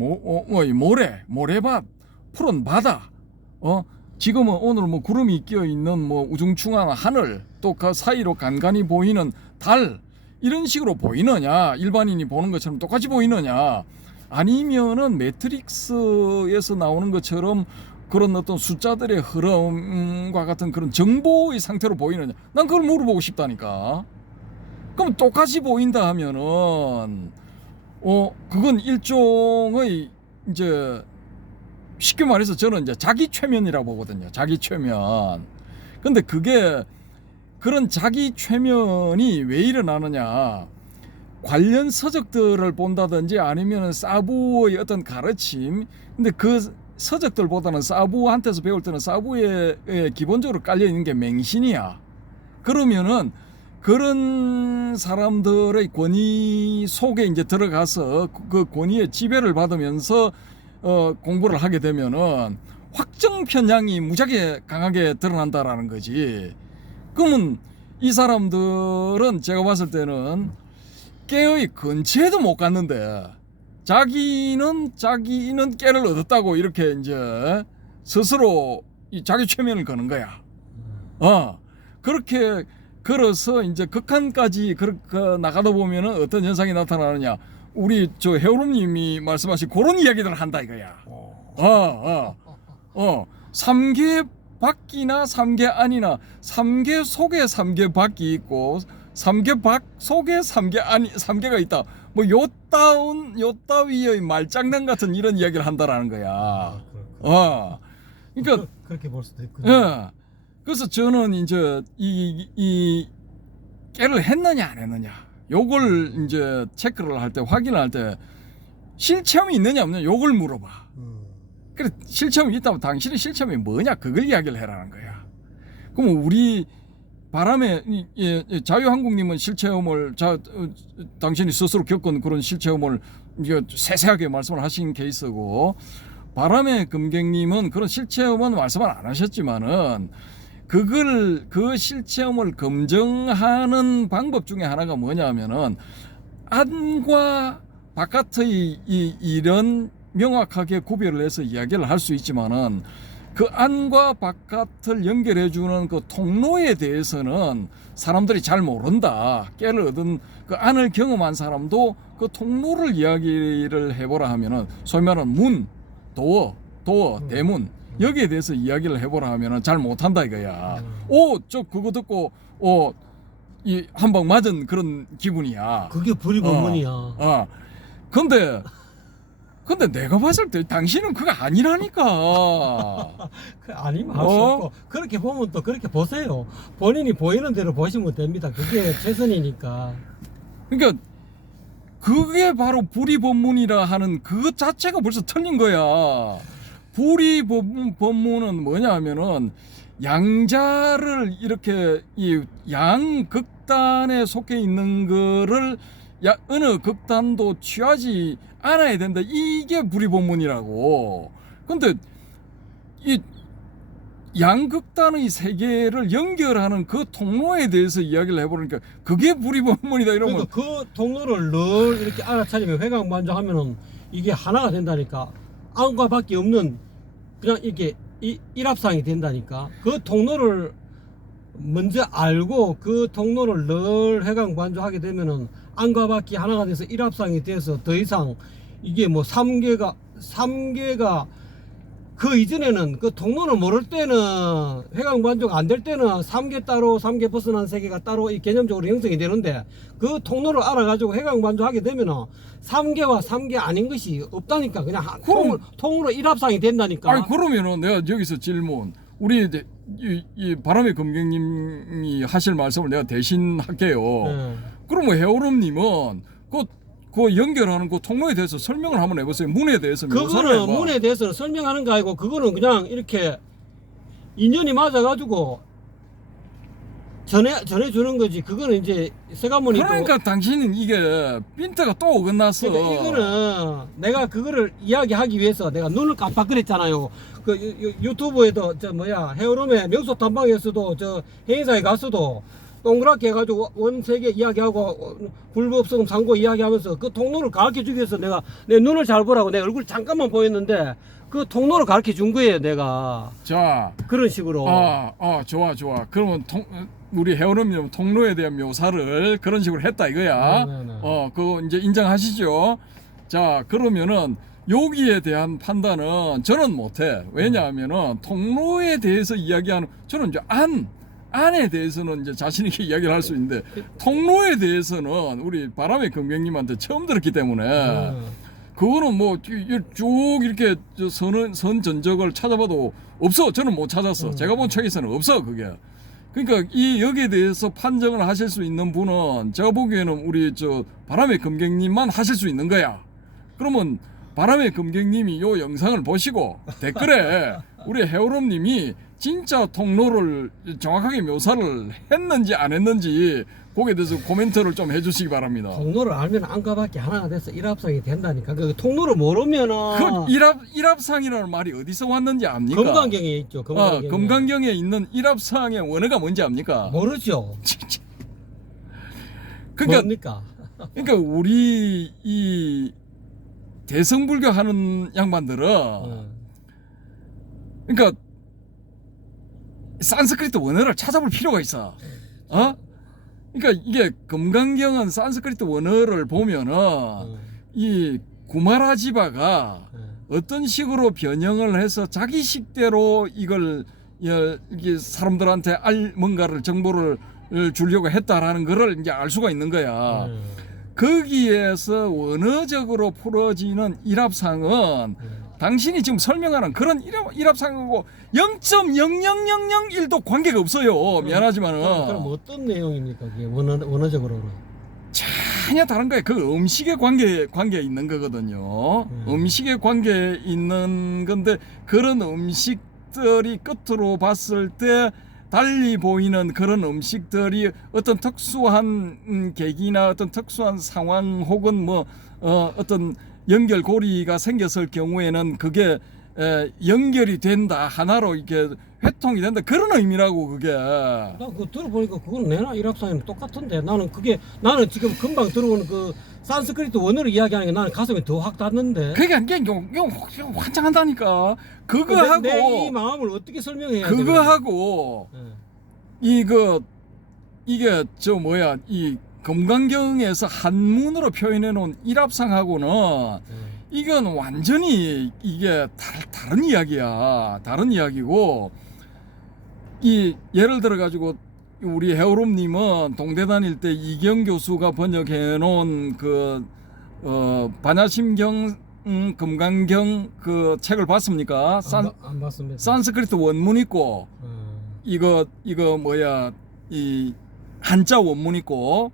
모래밭, 푸른 바다, 지금은 오늘 구름이 끼어 있는 우중충한 하늘, 또 그 사이로 간간히 보이는 달, 이런 식으로 보이느냐? 일반인이 보는 것처럼 똑같이 보이느냐? 아니면은 매트릭스에서 나오는 것처럼 그런 어떤 숫자들의 흐름과 같은 그런 정보의 상태로 보이느냐? 난 그걸 물어보고 싶다니까. 그럼 똑같이 보인다 하면은 그건 일종의 이제 쉽게 말해서 저는 이제 자기 최면이라고 보거든요. 자기 최면. 근데 그게 그런 자기 최면이 왜 일어나느냐? 관련 서적들을 본다든지 아니면 사부의 어떤 가르침. 근데 그 서적들보다는 사부한테서 배울 때는 사부에 기본적으로 깔려 있는 게 맹신이야. 그러면은 그런 사람들의 권위 속에 이제 들어가서 그 권위의 지배를 받으면서 공부를 하게 되면은 확정 편향이 무지하게 강하게 드러난다라는 거지. 그러면 이 사람들은 제가 봤을 때는 깨의 근처에도 못 갔는데 자기는 깨를 얻었다고 이렇게 이제 스스로 이 자기 최면을 거는 거야. 그렇게 걸어서 이제 극한까지 그렇게 나가다 보면은 어떤 현상이 나타나느냐? 우리 저 해오름님이 말씀하신 그런 이야기들을 한다 이거야. 3개 밖이나 3개 안이나 3개 속에 3개 밖이 있고 3개 밖 속에 3개 안이 3개가 있다. 뭐 요따위의 말장난 같은 이런 이야기를 한다라는 거야. 그렇구나. 그러니까 그렇게 볼 수도 있군요. 예. 그래서 저는 이제 이 깨를 했느냐 안 했느냐 요걸 이제 체크를 할 때 확인을 할 때 실체험이 있느냐 없느냐 요걸 물어봐. 그래 실체험이 있다면 당신의 실체험이 뭐냐 그걸 이야기를 해라는 거야. 그럼 우리 바람에 자유한국님은 실체험을 당신이 스스로 겪은 그런 실체험을 이제 세세하게 말씀을 하신 케이스고 바람의 금객님은 그런 실체험은 말씀을 안 하셨지만은 그 실체험을 검증하는 방법 중에 하나가 뭐냐면은 안과 바깥의 이런 명확하게 구별을 해서 이야기를 할 수 있지만은 그 안과 바깥을 연결해주는 그 통로에 대해서는 사람들이 잘 모른다. 깨를 얻은 그 안을 경험한 사람도 그 통로를 이야기를 해보라 하면은 소위 말하는 문, 도어, 대문 여기에 대해서 이야기를 해보라 하면은 잘 못한다 이거야. 저 그거 듣고 이 한 방 맞은 그런 기분이야. 그게 불이법문이야. 근데 내가 봤을 때 당신은 그거 아니라니까. 아니면 할 수 없고 그렇게 보면 또 그렇게 보세요. 본인이 보이는 대로 보시면 됩니다. 그게 최선이니까. 그러니까 그게 바로 불이법문이라 하는 그것 자체가 벌써 틀린 거야. 불이법문은 뭐냐 하면은 양자를 이렇게 이 양극단에 속해 있는 거를 어느 극단도 취하지 않아야 된다. 이게 불이법문이라고. 근데 이 양극단의 세계를 연결하는 그 통로에 대해서 이야기를 해보니까 그게 불이법문이다 이러면 그러니까 그 통로를 늘 이렇게 알아차리면 회광반조하면은 이게 하나가 된다니까. 안과 밖에 없는 그냥 이렇게 일합상이 된다니까. 그 통로를 먼저 알고 그 통로를 늘 회광반조하게 되면은 안과 밖이 하나가 돼서 일합상이 돼서 더 이상 이게 뭐 3개가 그 이전에는 그 통로를 모를 때는 회광반조가 안 될 때는 3개 따로 3개 벗어난 세계가 따로 이 개념적으로 형성이 되는데 그 통로를 알아가지고 회광반조하게 되면은 3개와 3개 아닌 것이 없다니까. 그냥 통으로 일합상이 된다니까. 아니 그러면은 내가 여기서 질문 우리 이 바람의 검객님이 하실 말씀을 내가 대신 할게요. 그러면 해오름님은 그 연결하는 그 통로에 대해서 설명을 한번 해보세요. 문에 대해서 묘사를 그거는 해봐. 문에 대해서는 설명하는 거 아니고 그거는 그냥 이렇게 인연이 맞아가지고 전해주는 거지. 그거는 이제 세가모니 그러니까 당신은 이게 핀트가 또 어긋났어. 그러니까 이거는 내가 그거를 이야기하기 위해서 내가 눈을 깜빡거렸잖아요. 그 유튜브에도 해오름의 명소 탐방에서도 저 행사에 갔어도 동그랗게 해가지고 원세계 이야기하고 불법성 상고 이야기하면서 그 통로를 가르쳐 주기 위해서 내가 내 눈을 잘 보라고 내 얼굴 잠깐만 보였는데 그 통로를 가르쳐 준 거예요 내가. 자 그런 식으로. 좋아. 그러면 우리 해오름님 통로에 대한 묘사를 그런 식으로 했다 이거야. 네네네. 그거 이제 인정하시죠? 자 그러면은 여기에 대한 판단은 저는 못해. 왜냐하면은 통로에 대해서 이야기하는 저는 이제 안에 대해서는 이제 자신 있게 이야기를 할 수 있는데 통로에 대해서는 우리 바람의 금객님한테 처음 들었기 때문에 그거는 뭐 쭉 이렇게 선 전적을 찾아봐도 없어. 저는 못 찾았어. 제가 본 책에서는 없어 그게. 그러니까 여기에 대해서 판정을 하실 수 있는 분은 제가 보기에는 우리 바람의 금객님만 하실 수 있는 거야. 그러면 바람의 금객님이 요 영상을 보시고 댓글에 우리 해오름님이 진짜 통로를 정확하게 묘사를 했는지 안 했는지 거기에 대해서 코멘트를 좀 해주시기 바랍니다. 통로를 알면 안과 밖에 하나가 돼서 일합상이 된다니까. 그 통로를 모르면은 그 일합상이라는 말이 어디서 왔는지 압니까? 금강경에 있죠. 금강경에 있는 일합상의 원어가 뭔지 압니까? 모르죠. 그러니까 우리 이 대성불교 하는 양반들은 그러니까 산스크리트 원어를 찾아볼 필요가 있어. 그러니까 이게 금강경은 산스크리트 원어를 보면은 이 구마라지바가 어떤 식으로 변형을 해서 자기 식대로 이걸 이게 사람들한테 뭔가를 정보를 주려고 했다라는 거를 이제 알 수가 있는 거야. 거기에서 원어적으로 풀어지는 일합상은 당신이 지금 설명하는 그런 일합상하고 0.00001도 관계가 없어요. 미안하지만은. 그럼 어떤 내용입니까? 그게 원어적으로는. 전혀 다른 거예요. 그 음식에 관계 있는 거거든요. 음식에 관계 있는 건데 그런 음식들이 끝으로 봤을 때 달리 보이는 그런 음식들이 어떤 특수한 계기나 어떤 특수한 상황 혹은 뭐 어떤 연결고리가 생겼을 경우에는 그게 연결이 된다, 하나로 이렇게 회통이 된다, 그런 의미라고. 그게 나 그거 들어보니까 그거는 내나 일합상이랑 똑같은데 나는 지금 금방 들어오는 그 산스크리트 원어로 이야기하는 게 나는 가슴이 더 확 닿는데. 그게 환장한다니까. 그거하고 내 이 마음을 어떻게 설명해야 돼? 그거하고 이게 저 뭐야, 이 금강경에서 한문으로 표현해 놓은 일합상하고는 이건 완전히 이게 다른 이야기야. 다른 이야기고, 이 예를 들어 가지고 우리 해오롬님은 동대 다닐 때 이경 교수가 번역해 놓은 그 반야심경 금강경 그 책을 봤습니까? 안 봤습니다. 산스크리트 원문 있고 이거 뭐야, 이 한자 원문 있고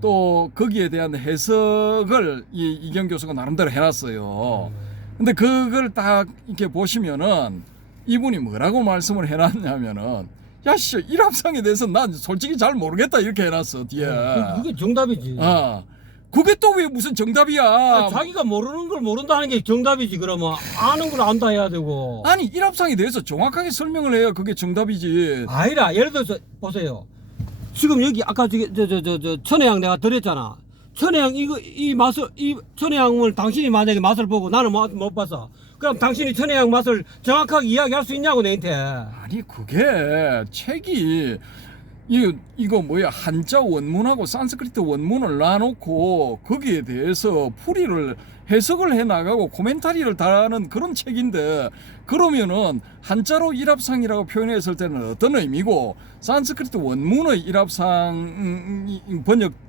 또 거기에 대한 해석을 이경 교수가 나름대로 해놨어요. 근데 그걸 딱 이렇게 보시면은 이분이 뭐라고 말씀을 해놨냐면은, 야씨, 일합상에 대해서 난 솔직히 잘 모르겠다, 이렇게 해놨어 뒤에. 그게 정답이지. 그게 또 왜 무슨 정답이야? 자기가 모르는 걸 모른다는 게 정답이지. 그러면 아는 걸 안다 해야 되고. 아니, 일합상에 대해서 정확하게 설명을 해야 그게 정답이지. 아니라 예를 들어서 보세요. 지금 여기 아까 저 천혜향 내가 드렸잖아. 천혜향 이 맛을, 이 천혜향을 당신이 만약에 맛을 보고 나는 못 봤어. 그럼 당신이 천혜향 맛을 정확하게 이야기할 수 있냐고 내한테. 아니, 그게 책이 이거 뭐야, 한자 원문하고 산스크리트 원문을 놔놓고 거기에 대해서 풀이를 해석을 해 나가고 코멘타리를 다하는 그런 책인데, 그러면은 한자로 일합상이라고 표현했을 때는 어떤 의미고, 산스크리트 원문의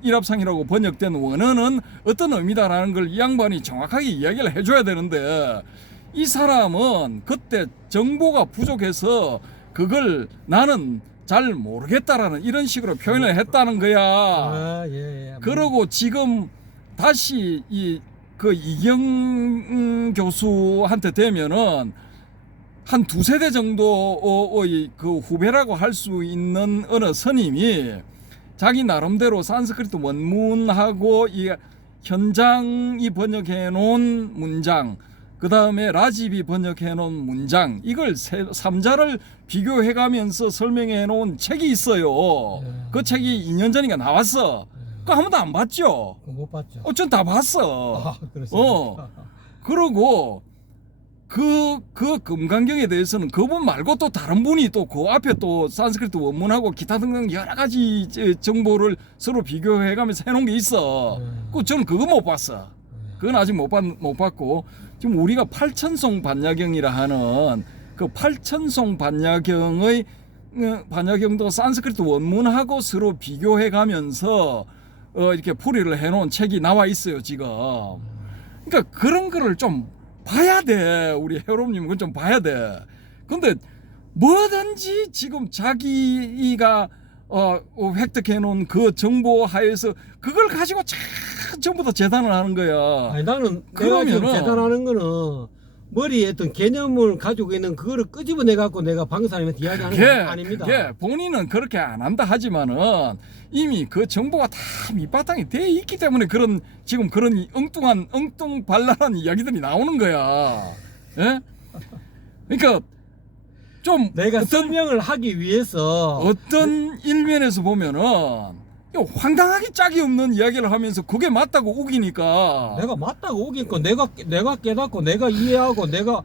일합상이라고 번역된 원어는 어떤 의미다라는 걸 이 양반이 정확하게 이야기를 해줘야 되는데, 이 사람은 그때 정보가 부족해서 그걸 나는 잘 모르겠다라는 이런 식으로 표현을 했다는 거야. 예. 그러고 지금 다시 그 이경 교수한테 되면은 한 두세 대 정도의 그 후배라고 할 수 있는 어느 스님이 자기 나름대로 산스크리트 원문하고 이 현장이 번역해 놓은 문장, 그 다음에 라집이 번역해 놓은 문장, 이걸 3자를 비교해 가면서 설명해 놓은 책이 있어요. 그 책이 2년 전인가 나왔어. 그거 한 번도 안 봤죠? 못 봤죠. 전 다 봤어. 그렇습니다. 그러고 그 금강경에 대해서는 그분 말고 또 다른 분이 또 그 앞에 또 산스크리트 원문하고 기타 등등 여러 가지 정보를 서로 비교해 가면서 해놓은 게 있어. 저는 그거 못 봤어. 그건 아직 못 봤고, 지금 우리가 팔천송 반야경이라 하는 그 팔천송 반야경도 산스크리트 원문하고 서로 비교해 가면서 이렇게 풀이를 해놓은 책이 나와 있어요 지금. 그러니까 그런 거를 좀 봐야 돼. 우리 해롬님은 그건 좀 봐야 돼. 근데 뭐든지 지금 자기가 획득해 놓은 그 정보 하에서 그걸 가지고 전부 다 재단을 하는 거야. 아니, 나는 내가 지금 재단하는 거는 머리에 어떤 개념을 가지고 있는 그거를 끄집어내 갖고 내가 방사님한테 이야기하는 건 아닙니다. 본인은 그렇게 안 한다 하지만은 이미 그 정보가 다 밑바탕이 돼 있기 때문에 지금 그런 엉뚱발랄한 이야기들이 나오는 거야. 예? 그러니까 좀 내가 설명을 하기 위해서 어떤 일면에서 보면은 황당하게 짝이 없는 이야기를 하면서 그게 맞다고 우기니까, 내가 맞다고 우기니까 내가 깨닫고 내가 이해하고 내가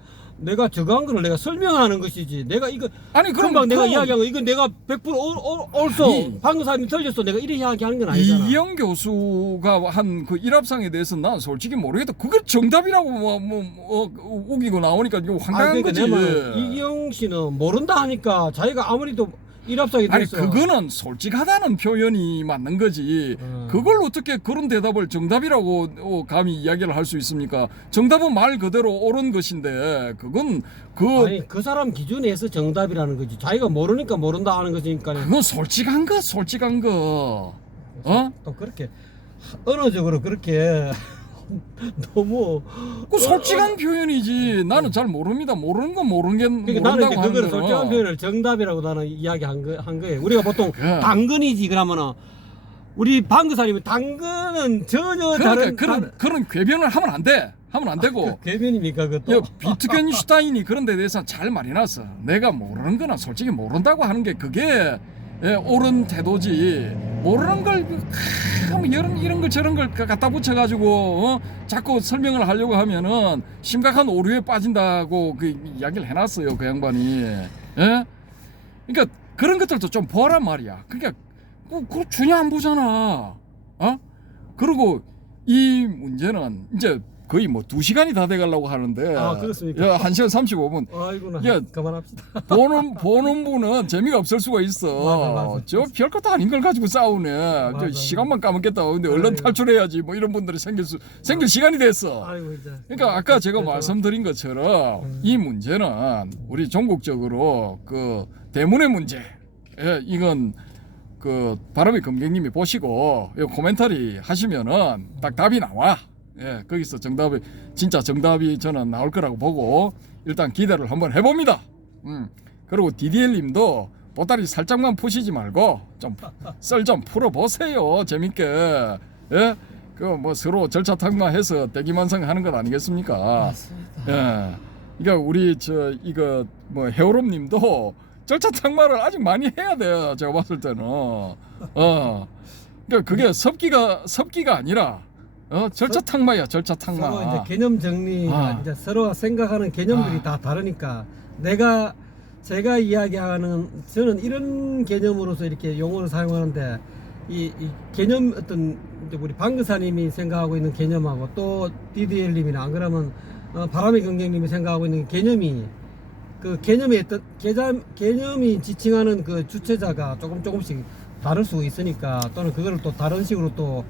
저거한 거를 내가 설명하는 것이지. 내가 이거 아니 금방 내가 이야기한 거 이거 내가 100% 옳소 방금 사람이 틀렸어 내가 이래 이야기하는 건 아니잖아. 이경 교수가 한 그 일합상에 대해서 난 솔직히 모르겠다. 그게 정답이라고 우기고 나오니까 이거 황당한 그러니까 거지. 이경 씨는 모른다 하니까 자기가 아무리 또 일합사게 아니 됐어. 그거는 솔직하다는 표현이 맞는 거지. 어. 그걸 어떻게 그런 대답을 정답이라고 감히 이야기를 할 수 있습니까? 정답은 말 그대로 옳은 것인데 그건 아니 그 사람 기준에서 정답이라는 거지. 자기가 모르니까 모른다 하는 거니까. 그건 솔직한 거. 어? 또 그렇게 언어적으로 그렇게 너무 그 솔직한 표현이지. 나는 잘 모릅니다. 모르는 건 모르는 게 그러니까 나는 이제 모른다고 그거를 하는 솔직한 거는 표현을 정답이라고 나는 이야기한 거예요. 우리가 보통 그래. 당근이지 그러면은 우리 방금사님은 당근은 전혀 그러니까 다른 그런 궤변을 하면 안 돼. 하면 안 되고. 그 궤변입니까 그것도? 야, 비트겐슈타인이 그런 데 대해서 잘 말이 났어. 내가 모르는 거나 솔직히 모른다고 하는 게 그게 옳은 태도지. 모르는 걸 이런 걸 저런 걸 갖다 붙여가지고 자꾸 설명을 하려고 하면은 심각한 오류에 빠진다고 그 이야기를 해놨어요. 그 양반이. 예? 그러니까 그런 것들도 좀 보란 말이야. 그러니까 그거 전혀 안 보잖아. 어? 그리고 이 문제는 이제 거의 뭐 2시간이 다 돼가려고 하는데. 아, 그렇습니까? 야, 1시간 35분. 아이고나. 야, 그만합시다. 보는 분은 재미가 없을 수가 있어. 맞아. 저 별것도 아닌 걸 가지고 싸우네. 저 맞아. 시간만 까먹겠다. 근데 얼른 아이고. 탈출해야지. 뭐 이런 분들이 생길 시간이 됐어. 아이고 이제. 그러니까 아까 제가 그래서 말씀드린 것처럼 이 문제는 우리 전국적으로 그 대문의 문제. 이건 그 바람의 검객님이 보시고 이 코멘터리 하시면은 딱 답이 나와. 거기서 진짜 정답이 저는 나올 거라고 보고 일단 기대를 한번 해봅니다. 그리고 DDL님도 보따리 살짝만 푸시지 말고 좀 썰 좀 풀어보세요. 재밌게. 예? 그 뭐 서로 절차탕마해서 대기만성하는 것 아니겠습니까? 맞습니다. 예. 그러니까 우리 이거 뭐 해오롬님도 절차탕마를 아직 많이 해야 돼요. 제가 봤을 때는. 그러니까 그게 섭기가 아니라 절차탕마야, 절차탕마. 서로 이제 개념 정리가 이제 서로가 생각하는 개념들이 다 다르니까 제가 이야기하는 저는 이런 개념으로서 이렇게 용어를 사용하는데 이 개념 어떤 이제 우리 방금사님이 생각하고 있는 개념하고 또 DDL님이나 안 그러면 바람의 경쟁님이 생각하고 있는 개념이 그 개념의 어떤 개념이 지칭하는 그 주체자가 조금씩 다를 수 있으니까 또는 그거를 또 다른 식으로 또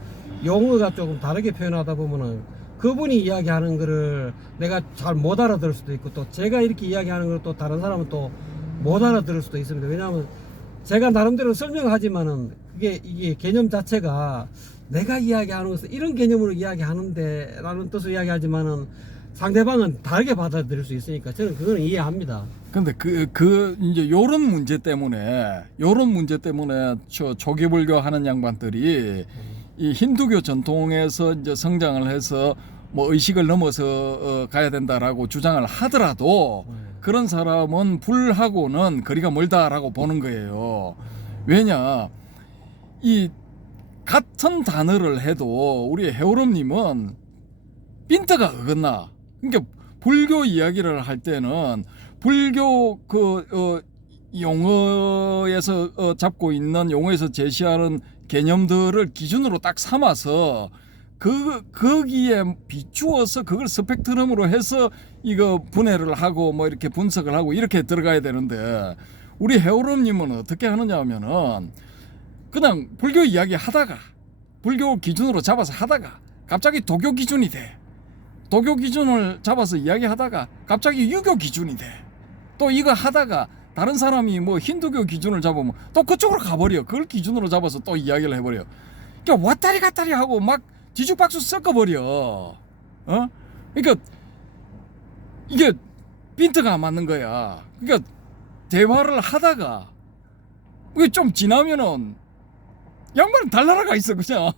용어가 조금 다르게 표현하다 보면은 그분이 이야기하는 거를 내가 잘 못 알아들을 수도 있고 또 제가 이렇게 이야기하는 걸 또 다른 사람은 또 못 알아들을 수도 있습니다. 왜냐하면 제가 나름대로 설명하지만은 이게 개념 자체가 내가 이야기하는 것은 이런 개념으로 이야기하는데 라는 뜻으로 이야기하지만은 상대방은 다르게 받아들일 수 있으니까 저는 그거는 이해합니다. 근데 이제 요런 문제 때문에 저 조기불교 하는 양반들이 이 힌두교 전통에서 이제 성장을 해서 뭐 의식을 넘어서 가야 된다라고 주장을 하더라도 그런 사람은 불하고는 거리가 멀다라고 보는 거예요. 왜냐 이 같은 단어를 해도 우리 해오름님은 핀트가 어긋나. 그러니까 불교 이야기를 할 때는 불교 용어에서 잡고 있는 용어에서 제시하는 개념들을 기준으로 딱 삼아서 거기에 비추어서 그걸 스펙트럼으로 해서 이거 분해를 하고 뭐 이렇게 분석을 하고 이렇게 들어가야 되는데 우리 해오름님은 어떻게 하느냐 하면은 그냥 불교 이야기 하다가 불교 기준으로 잡아서 하다가 갑자기 도교 기준이 돼. 도교 기준을 잡아서 이야기하다가 갑자기 유교 기준이 돼. 또 이거 하다가 다른 사람이 뭐 힌두교 기준을 잡으면 또 그쪽으로 가버려. 그걸 기준으로 잡아서 또 이야기를 해버려. 그러니까 왔다리 갔다리 하고 막 뒤죽박죽 섞어버려. 그러니까 이게 핀트가 안 맞는 거야. 그러니까 대화를 하다가 이게 좀 지나면은 양반은 달나라가 있어 그냥.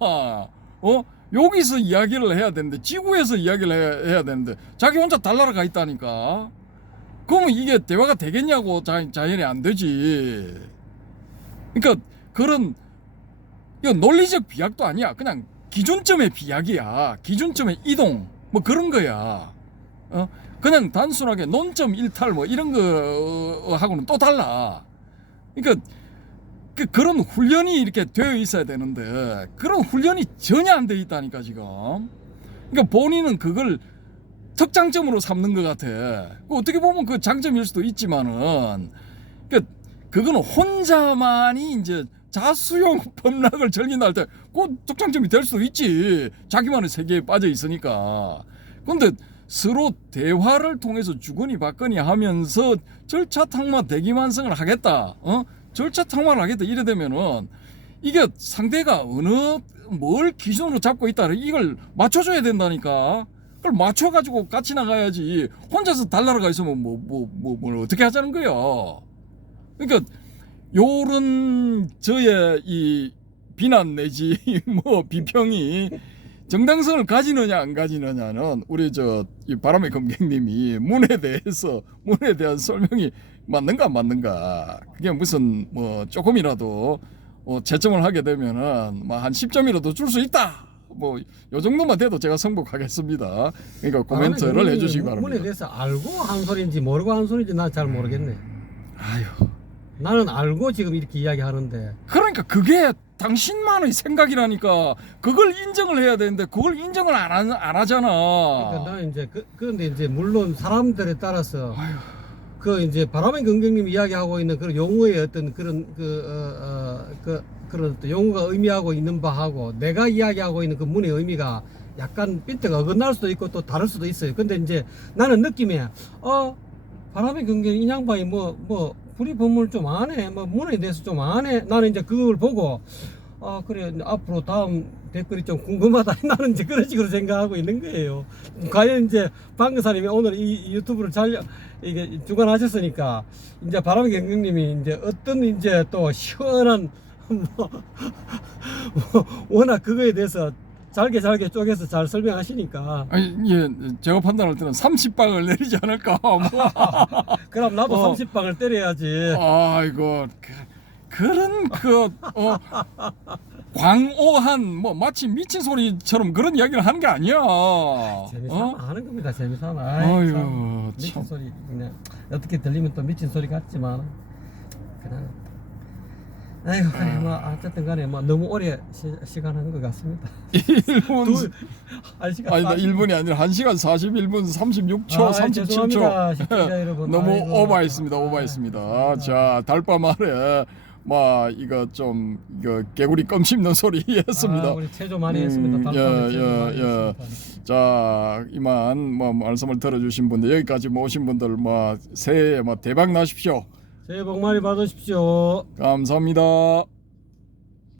여기서 이야기를 해야 되는데 지구에서 이야기를 해야 되는데 자기 혼자 달나라가 있다니까. 그러면 이게 대화가 되겠냐고. 자연히 안 되지. 그러니까 그런 이거 논리적 비약도 아니야. 그냥 기준점의 비약이야. 기준점의 이동 뭐 그런 거야. 그냥 단순하게 논점 일탈 뭐 이런 거하고는 또 달라. 그러니까 그런 훈련이 이렇게 되어 있어야 되는데 그런 훈련이 전혀 안 돼 있다니까 지금. 그러니까 본인은 그걸 특장점으로 삼는 것 같아. 어떻게 보면 그 장점일 수도 있지만은 그거는 혼자만이 이제 자수용 범락을 즐긴다 할 때 그 특장점이 될 수도 있지. 자기만의 세계에 빠져 있으니까. 근데 서로 대화를 통해서 주거니 받거니 하면서 절차 탕마 대기만성을 하겠다. 절차 탕마를 하겠다. 이래 되면은 이게 상대가 어느 뭘 기준으로 잡고 있다. 이걸 맞춰줘야 된다니까. 그걸 맞춰가지고 같이 나가야지. 혼자서 달나라가 있으면 뭘 어떻게 하자는 거야. 그러니까 요런 저의 이 비난 내지 뭐 비평이 정당성을 가지느냐 안 가지느냐는 우리 이 바람의 검객님이 문에 대한 설명이 맞는가 안 맞는가, 그게 무슨 뭐 조금이라도 채점을 하게 되면은 뭐 한 10점이라도 줄 수 있다, 뭐 요 정도만 돼도 제가 승복하겠습니다. 그러니까 코멘트를 해주시기 바랍니다. 문에 대해서 알고 한 소리인지 모르고 한 소리인지 난 잘 모르겠네. 아유, 나는 알고 지금 이렇게 이야기하는데. 그러니까 그게 당신만의 생각이라니까. 그걸 인정을 해야 되는데 그걸 인정을 안 하잖아. 그러니까 나는 이제 그런데 이제 물론 사람들에 따라서 아유. 그 이제 바람의 긍정님이 이야기하고 있는 그런 용어의 어떤 그런 그런 또 용어가 의미하고 있는 바하고 내가 이야기하고 있는 그 문의 의미가 약간 삐뚤 어긋날 수도 있고 또 다를 수도 있어요. 근데 이제 나는 느낌에 바람의 긍정 이 양반이 뭐 불이 법문을 좀 아네, 뭐 문에 대해서 좀 아네. 나는 이제 그걸 보고 그래 앞으로 다음 댓글이 좀 궁금하다. 나는 이제 그런 식으로 생각하고 있는 거예요. 과연 이제 방금사님이 오늘 이 유튜브를 이게 주관하셨으니까 이제 바람의 경경님이 이제 어떤 이제 또 시원한 워낙 그거에 대해서 잘게 쪼개서 잘 설명하시니까. 아니, 예, 제가 판단할 때는 30방을 내리지 않을까. 그럼 나도 30방을 때려야지. 아이고, 그런 광오한 뭐 마치 미친 소리처럼 그런 이야기를 하는 게 아니야. 재미삼아 하는 겁니다. 재미삼아. 아유, 미친 참. 소리 그냥 어떻게 들리면 또 미친 소리 같지만 그냥 아이고 그래 뭐 어쨌든 간에 뭐 너무 오래 시간 한 것 같습니다. 1분 시간 아니다, 1분이 아니라 1시간 41분 36초 37초 죄송합니다, 시청자 여러분. 너무 아이고. 오버했습니다. 자, 달밤 아래 이거 좀 개구리 껌 씹는 소리 했습니다. 우리 체조 많이 했습니다. 달밤에 체조 많이 했습니다. 자, 이만 말씀을 들어주신 분들, 여기까지 모신 분들 새해 대박 나십시오. 새해 복 많이 받으십시오. 감사합니다.